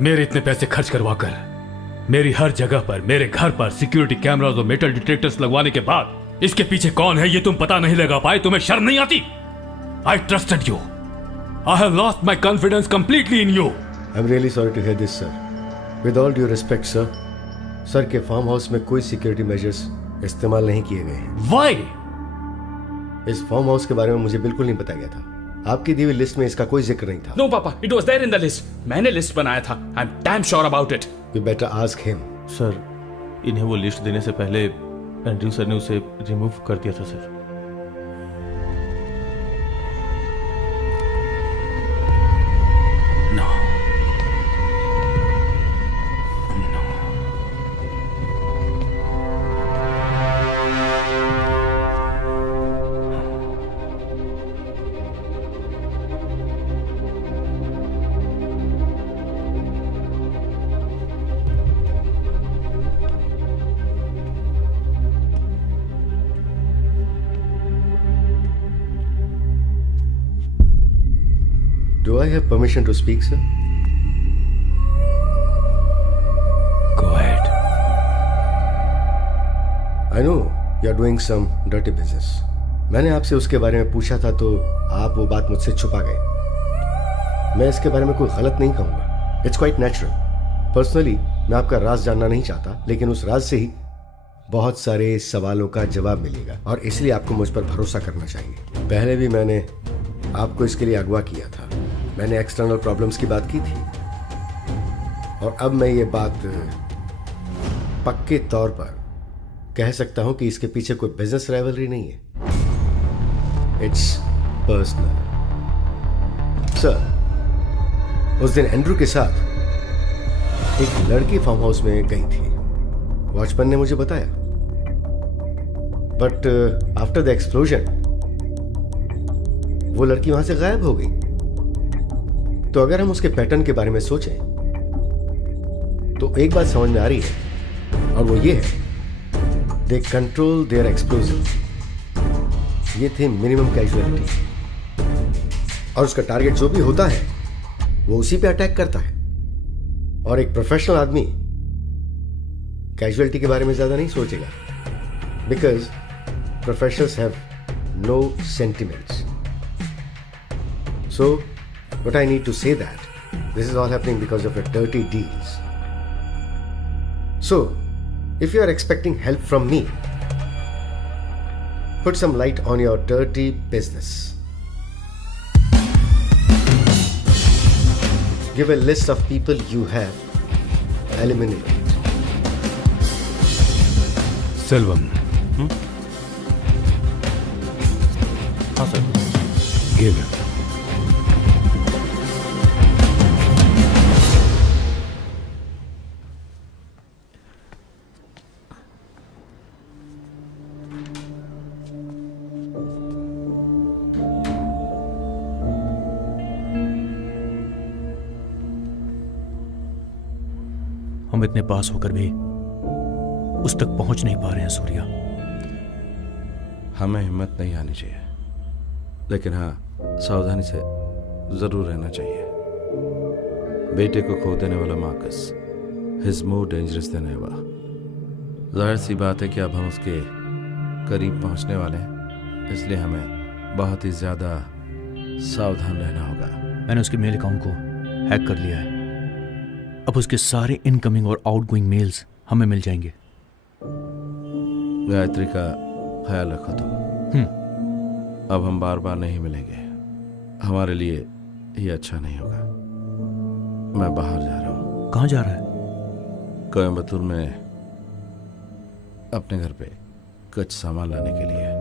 मेरे इतने पैसे खर्च करवाकर मेरी हर जगह पर, मेरे घर पर सिक्योरिटी कैमरास और मेटल डिटेक्टर्स लगवाने के बाद इसके पीछे कौन है ये तुम पता नहीं लगा पाए? तुम्हें शर्म नहीं आती? I trusted you. I have lost my confidence completely in you. I'm really sorry to hear this, sir. With all due respect, sir, sir के फार्म हाउस में कोई सिक्योरिटी मेजर्स इस्तेमाल नहीं किए गए हैं। Why? इस फार्म हाउस के बारे में मुझे बिल्कुल नहीं बताया गया था। आपकी दी हुई लिस्ट में इसका कोई जिक्र नहीं था। No, Papa. It was there in the list. मैंने लिस्ट बनाया था. I'm damn sure about it. You better ask him. Sir, इन्हें वो लिस्ट देने से पहले एंड्रयू सर ने उसे रिमूव कर दिया था sir. Do I have permission to speak, sir? Go ahead. I know you are doing some dirty business. मैंने आपसे उसके बारे में पूछा था तो आप वो बात मुझसे छुपा गए। मैं इसके बारे में कोई गलत नहीं कहूँगा। It's quite natural. Personally, मैं आपका राज जानना नहीं चाहता, लेकिन उस राज से ही बहुत सारे सवालों का जवाब मिलेगा और इसलिए आपको मुझ पर भरोसा करना चाहिए। पहले भी मैंने आपको इसके लिए अगवा किया था। मैंने एक्सटर्नल प्रॉब्लम्स की बात की थी और अब मैं ये बात पक्के तौर पर कह सकता हूं कि इसके पीछे कोई बिजनेस राइवलरी नहीं है। It's personal. सर, उस दिन एंड्रू के साथ एक लड़की फार्म हाउस में गई थी, वॉचमैन ने मुझे बताया। बट आफ्टर द एक्सप्लोजन वो लड़की वहां से गायब हो गई। तो अगर हम उसके पैटर्न के बारे में सोचें तो एक बात समझ में आ रही है और वो ये है, दे कंट्रोल देयर एक्सप्लोजिव। ये थे मिनिमम कैजुअलिटी और उसका टारगेट जो भी होता है वो उसी पे अटैक करता है। और एक प्रोफेशनल आदमी कैजुअलिटी के बारे में ज्यादा नहीं सोचेगा, because professionals have no sentiments. So, what I need to say that this is all happening because of your dirty deals. So, If you are expecting help from me, put some light on your dirty business. Give a list of people you have eliminated. Selvam. हाँ सर. Give him. हम इतने पास होकर भी उस तक पहुंच नहीं पा रहे हैं सूर्या। हमें हिम्मत नहीं आनी चाहिए, लेकिन हाँ सावधानी से जरूर रहना चाहिए। बेटे को खो देने वाला Marcus is more dangerous than ever. जाहिर सी बात है कि अब हम उसके करीब पहुंचने वाले हैं, इसलिए हमें बहुत ही ज्यादा सावधान रहना होगा। मैंने उसके मेल अकाउंट को हैक कर लिया है। अब उसके सारे इनकमिंग और आउटगोइंग मेल्स हमें मिल जाएंगे। गायत्री का ख्याल रखो तुम। अब हम बार बार नहीं मिलेंगे, हमारे लिए ये अच्छा नहीं होगा। मैं बाहर जा रहा हूँ। कहाँ जा रहा है? कोयम्बतूर में अपने घर पे कुछ सामान लाने के लिए।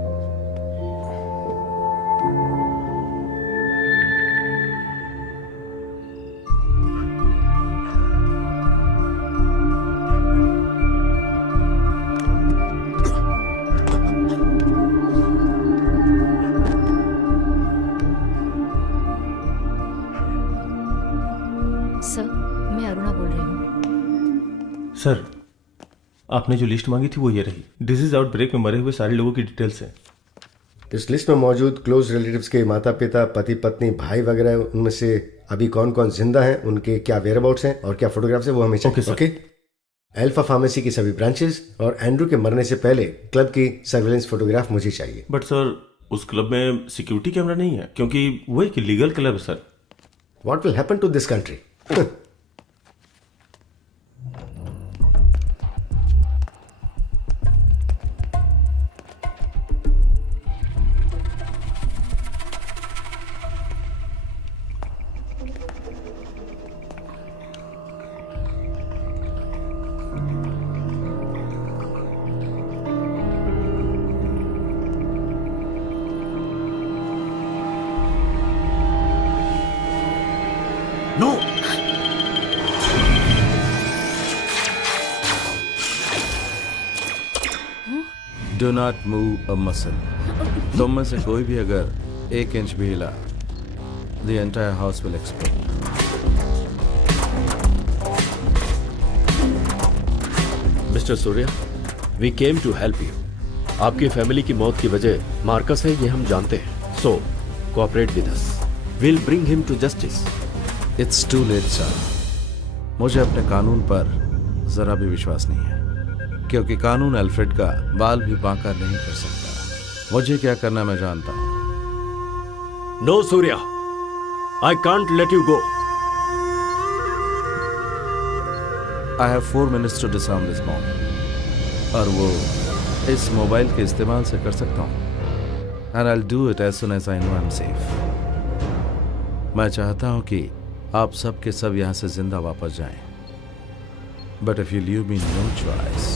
सर, आपने जो लिस्ट मांगी थी वो ये रही। डिजीज आउटब्रेक में मरे हुए सारे लोगों की डिटेल्स हैं। इस लिस्ट में मौजूद क्लोज रिलेटिव्स के माता पिता, पति पत्नी, भाई वगैरह, उनमें से अभी कौन कौन जिंदा हैं, उनके क्या वेयरअबाउट्स हैं और क्या फोटोग्राफ्स हैं, वो हमें चाहिए। ओके। अल्फा फार्मेसी की सभी ब्रांचेस और एंड्रू के मरने से पहले क्लब की सर्वेलेंस फोटोग्राफ मुझे चाहिए। बट सर, उस क्लब में सिक्योरिटी कैमरा नहीं है, क्योंकि वो एक लीगल क्लब है sir. What will happen to this country? No! Do not move a muscle. तुम में से कोई भी अगर 1 इंच भी हिला, the entire house will explode. Mister Surya, we came to help you. आपकी फैमिली की मौत की वजह मार्कस है, ये हम जानते हैं। So, cooperate with us. We'll bring him to justice. It's too late, sir. मुझे अपने कानून पर जरा भी विश्वास नहीं है, क्योंकि कानून अल्फ्रेड का बाल भी बांका नहीं कर सकता। मुझे क्या करना मैं जानता हूं। No, Surya. I can't let you go. I have 4 minutes to disarm this bomb. और वो इस मोबाइल के इस्तेमाल से कर सकता हूं। And I'll do it as soon as I know I'm safe. मैं चाहता हूं कि आप सब के सब यहां से जिंदा वापस जाएं। But if you leave me no choice.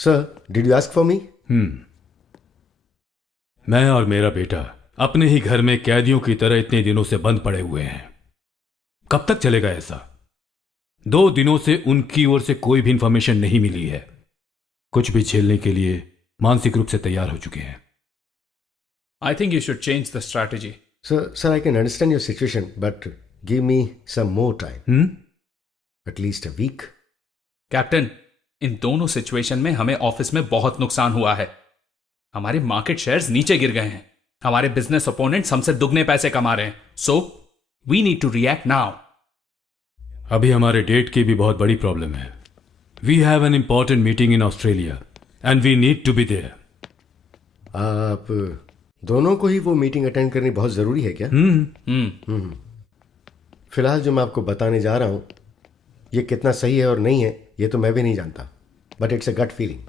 Sir, did you ask for me? मैं और मेरा बेटा अपने ही घर में कैदियों की तरह इतने दिनों से बंद पड़े हुए हैं। कब तक चलेगा ऐसा? 2 दिनों से उनकी ओर से कोई भी इंफॉर्मेशन नहीं मिली है। कुछ भी झेलने के लिए मानसिक रूप से तैयार हो चुके हैं। I think you should change the strategy. Sir, I can understand your situation, but give me some more time. At least a week. Captain, इन दोनों सिचुएशन में हमें ऑफिस में बहुत नुकसान हुआ है। हमारे मार्केट शेयर्स नीचे गिर गए हैं। हमारे बिजनेस ओपोनेंट्स हमसे दुगने पैसे कमा रहे हैं। So we need to react now. अभी हमारे डेट की भी बहुत बड़ी प्रॉब्लम है। We have an important meeting in Australia and we need to be there. आप दोनों को ही वो मीटिंग अटेंड करनी बहुत जरूरी है क्या? फिलहाल जो मैं आपको बताने जा रहा हूं ये कितना सही है और नहीं है ये तो मैं भी नहीं जानता, but it's a gut feeling.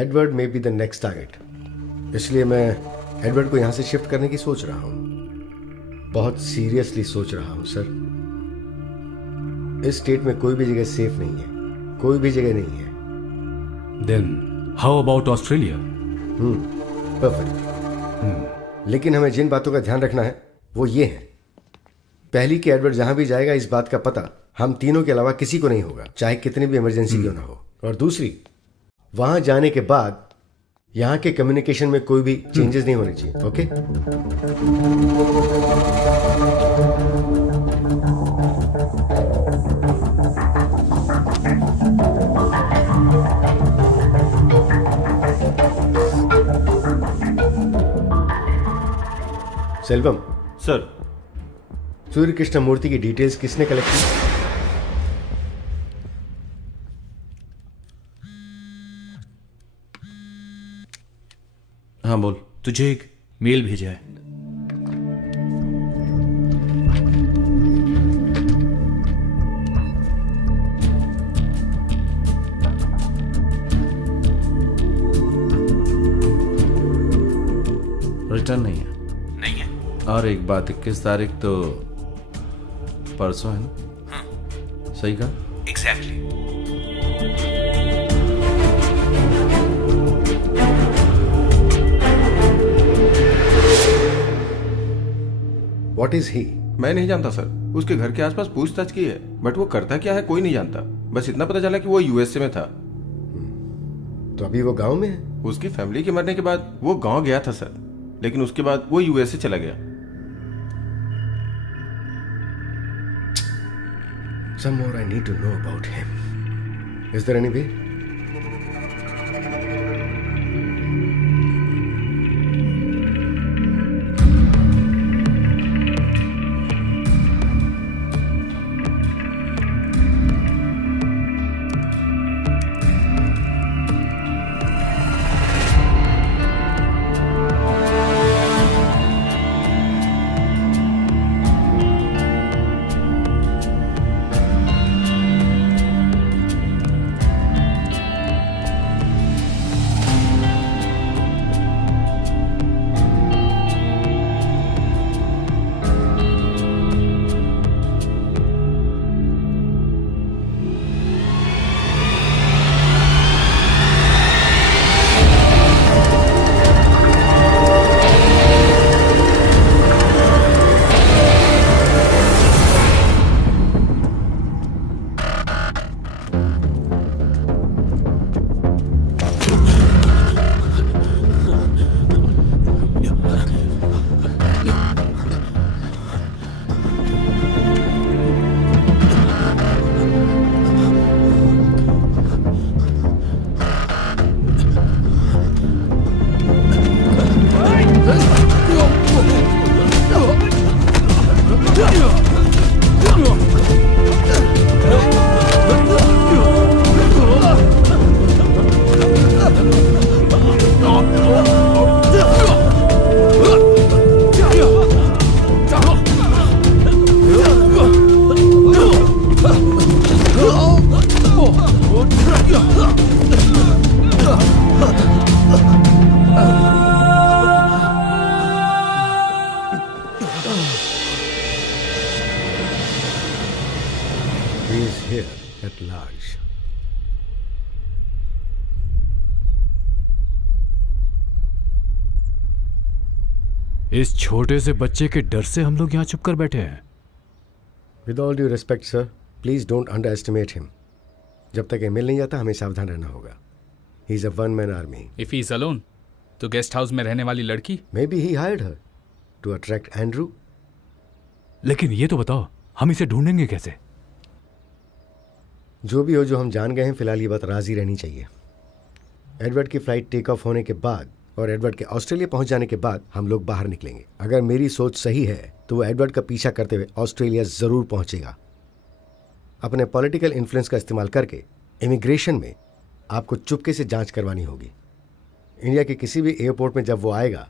Edward may be the next target, इसलिए मैं एडवर्ड को यहां से शिफ्ट करने की सोच रहा हूं। बहुत सीरियसली सोच रहा हूं सर। इस स्टेट में कोई भी जगह सेफ नहीं है, कोई भी जगह नहीं है। Then how about Australia? Perfect. लेकिन हमें जिन बातों का ध्यान रखना है वो ये है, पहली कि एडवर्ड जहां भी जाएगा इस बात का पता हम तीनों के अलावा किसी को नहीं होगा, चाहे कितनी भी इमरजेंसी क्यों ना हो। और दूसरी, वहां जाने के बाद यहां के कम्युनिकेशन में कोई भी चेंजेस नहीं होने चाहिए। ओके? सेल्वम सर, सूर्य कृष्ण मूर्ति की डिटेल्स किसने कलेक्ट की? हाँ बोल। तुझे एक मेल भेजा है। रिटर्न नहीं है। नहीं है। और एक बात, 21 तारीख तो परसों है ना? सही कहा? एग्जैक्टली। What is he? मैं नहीं जानता सर। उसके घर के आसपास पूछताछ की है, बट वो करता क्या है कोई नहीं जानता। बस इतना पता चला कि वो यूएसए में था। तो अभी वो गांव में है? उसकी फैमिली के मरने के बाद वो गांव गया था सर, लेकिन उसके बाद वो यूएसए चला गया। Some more I need to know about him. Is there any way? He is here at large. इस छोटे से बच्चे के डर से हम लोग यहाँ चुप कर बैठे हैं। With all due respect sir, please don't under estimate him. जब तक ये मिल नहीं जाता हमें सावधान रहना होगा। He is a one man army. If he is alone, तो गेस्ट हाउस में रहने वाली लड़की? Maybe he hired her to attract Andrew. लेकिन ये तो बताओ, हम इसे ढूंढेंगे कैसे? जो भी हो, जो हम जान गए हैं, फिलहाल ये बात राजी रहनी चाहिए। एडवर्ड की फ्लाइट टेक ऑफ होने के बाद और एडवर्ड के ऑस्ट्रेलिया पहुंच जाने के बाद हम लोग बाहर निकलेंगे। अगर मेरी सोच सही है तो वो एडवर्ड का पीछा करते हुए ऑस्ट्रेलिया जरूर पहुंचेगा। अपने पॉलिटिकल इन्फ्लुएंस का इस्तेमाल करके इमिग्रेशन में आपको चुपके से जांच करवानी होगी। इंडिया के किसी भी एयरपोर्ट में जब वो आएगा,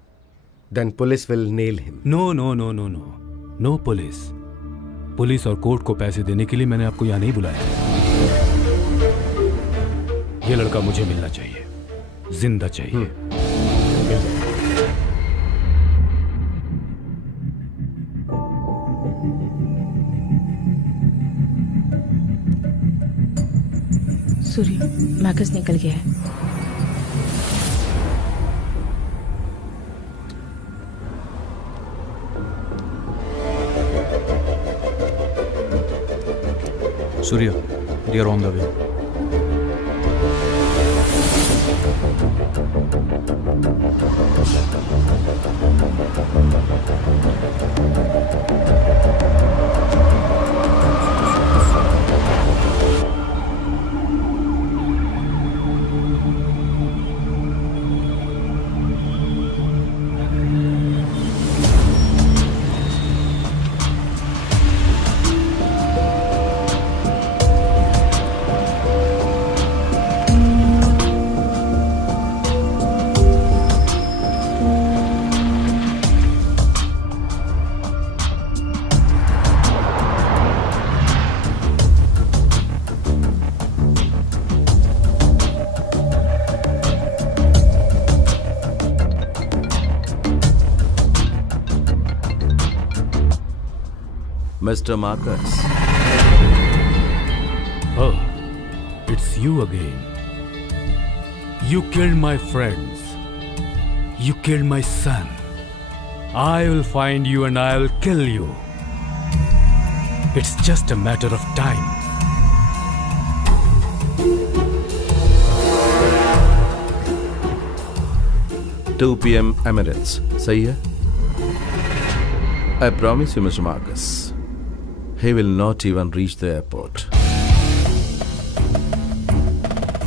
then police will nail him. No no no no no no police. Police और कोर्ट को पैसे देने के लिए मैंने आपको यहाँ नहीं बुलाया। ये लड़का मुझे मिलना चाहिए, जिंदा चाहिए। सूर्य, मार्कस निकल गया है। Surya, they are on the way. Mr. Marcus. Oh, it's you again. You killed my friends. You killed my son. I will find you and I will kill you. It's just a matter of time. Two p.m. Emirates. सही है? I promise you, Mr. Marcus. He will not even reach the airport.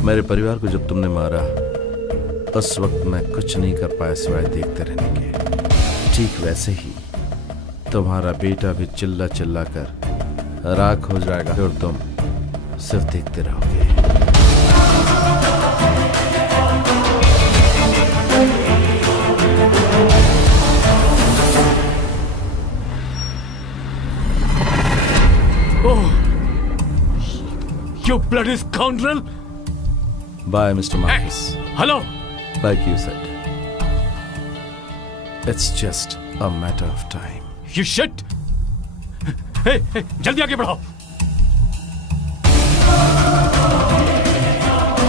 मेरे परिवार को जब तुमने मारा, उस वक्त मैं कुछ नहीं कर पाया सिवाय देखते रहने के। ठीक वैसे ही तुम्हारा बेटा भी चिल्ला चिल्ला कर राख हो जाएगा और तुम सिर्फ देखते रहोगे। Oh, you bloody scoundrel! Bye, Mr. Marcus. Hey, hello. Like you said, it's just a matter of time. You shit! Hey, hey, जल्दी आगे बढ़ाओ.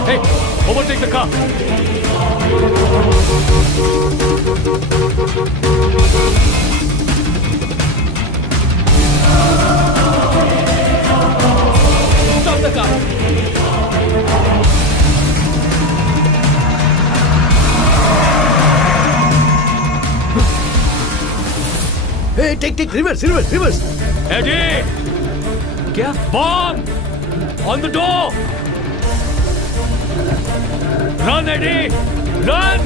Hey, overtake the car. Stop the car. Hey, take, reverse. Eddie! क्या? Bomb! On the door! Run, Eddie! Run!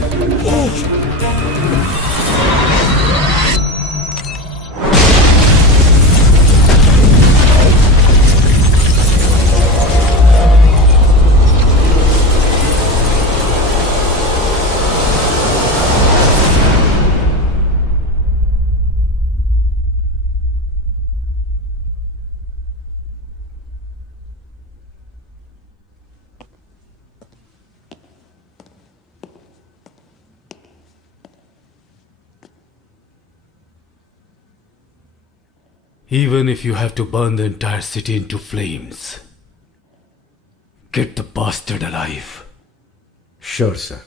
Even if you have to burn the entire city into flames, get the bastard alive. Sure, sir.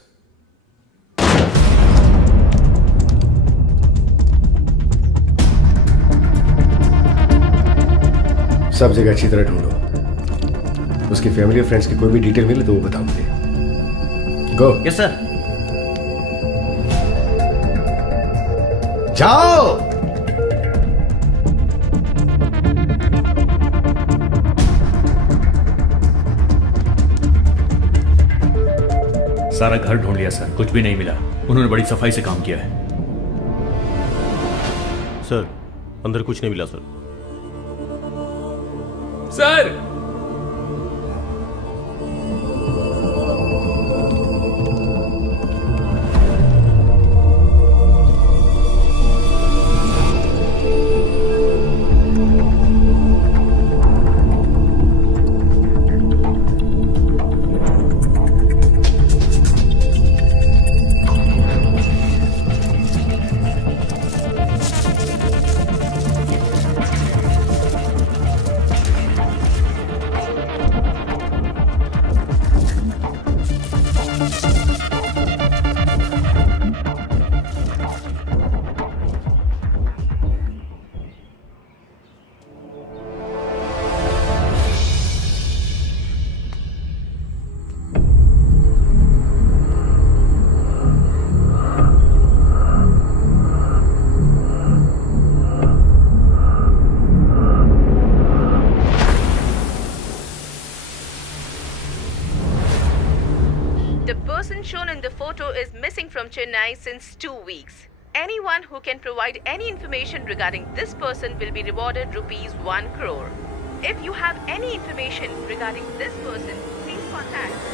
सब जगह अच्छी तरह ढूंढो। उसकी फैमिली और फ्रेंड्स की कोई भी डिटेल मिले तो वो बताओ मुझे। गो। Yes sir. जाओ। सारा घर ढूंढ लिया सर, कुछ भी नहीं मिला। उन्होंने बड़ी सफाई से काम किया है। सर अंदर कुछ नहीं मिला sir. Sir The person shown in the photo is missing from Chennai since 2 weeks. Anyone who can provide any information regarding this person will be rewarded rupees 1 crore. If you have any information regarding this person, please contact.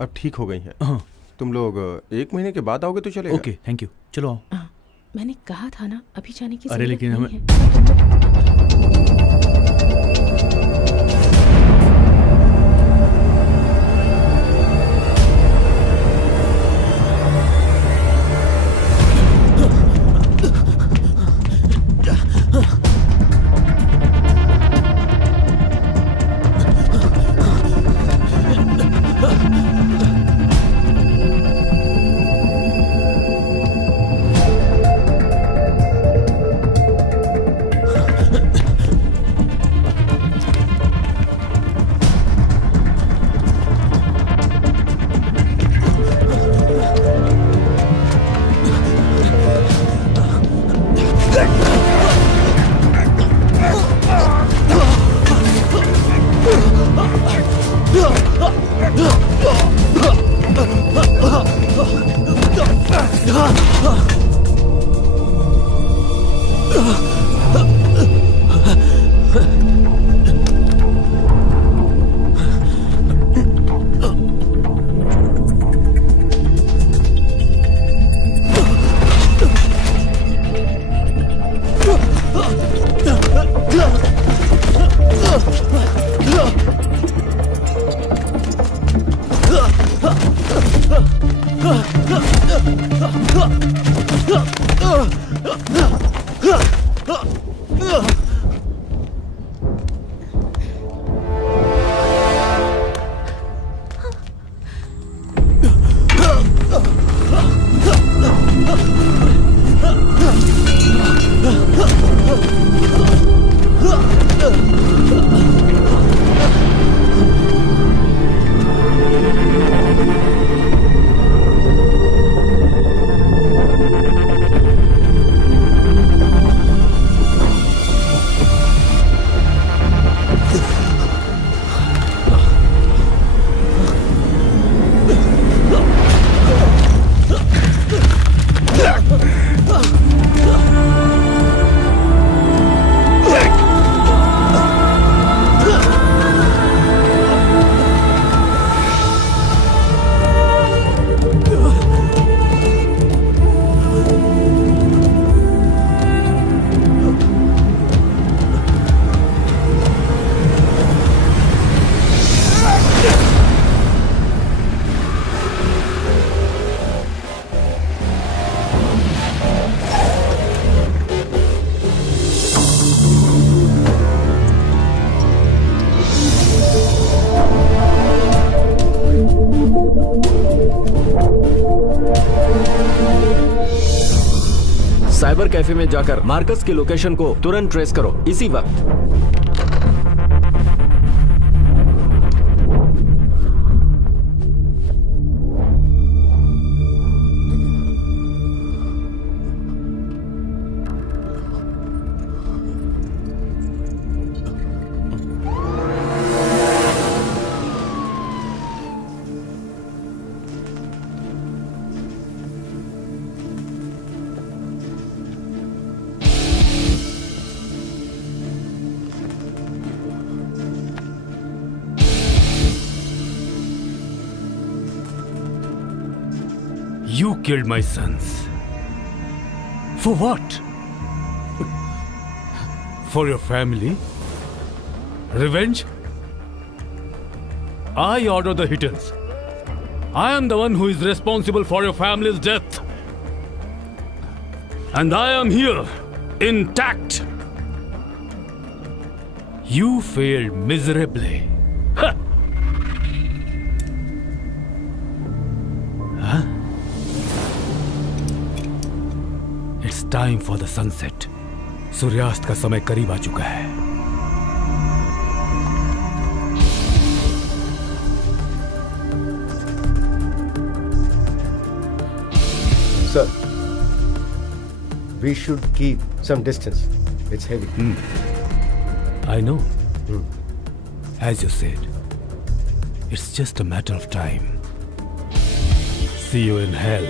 अब ठीक हो गई हैं। तुम लोग 1 महीने के बाद आओगे तो चलेगा। ओके थैंक यू, चलो आओ। मैंने कहा था ना अभी जाने की अरे जरूरत लेकिन नहीं हमें है। साइबर कैफे में जाकर मार्कस की लोकेशन को तुरंत ट्रेस करो, इसी वक्त। You killed my sons. For what? For your family? Revenge? I order the hitters. I am the one who is responsible for your family's death. And I am here, intact. You failed miserably. Huh? It's time for the sunset. सूर्यास्त का समय करीब आ चुका है. Sir, we should keep some distance. It's heavy. I know. As you said, it's just a matter of time. See you in hell.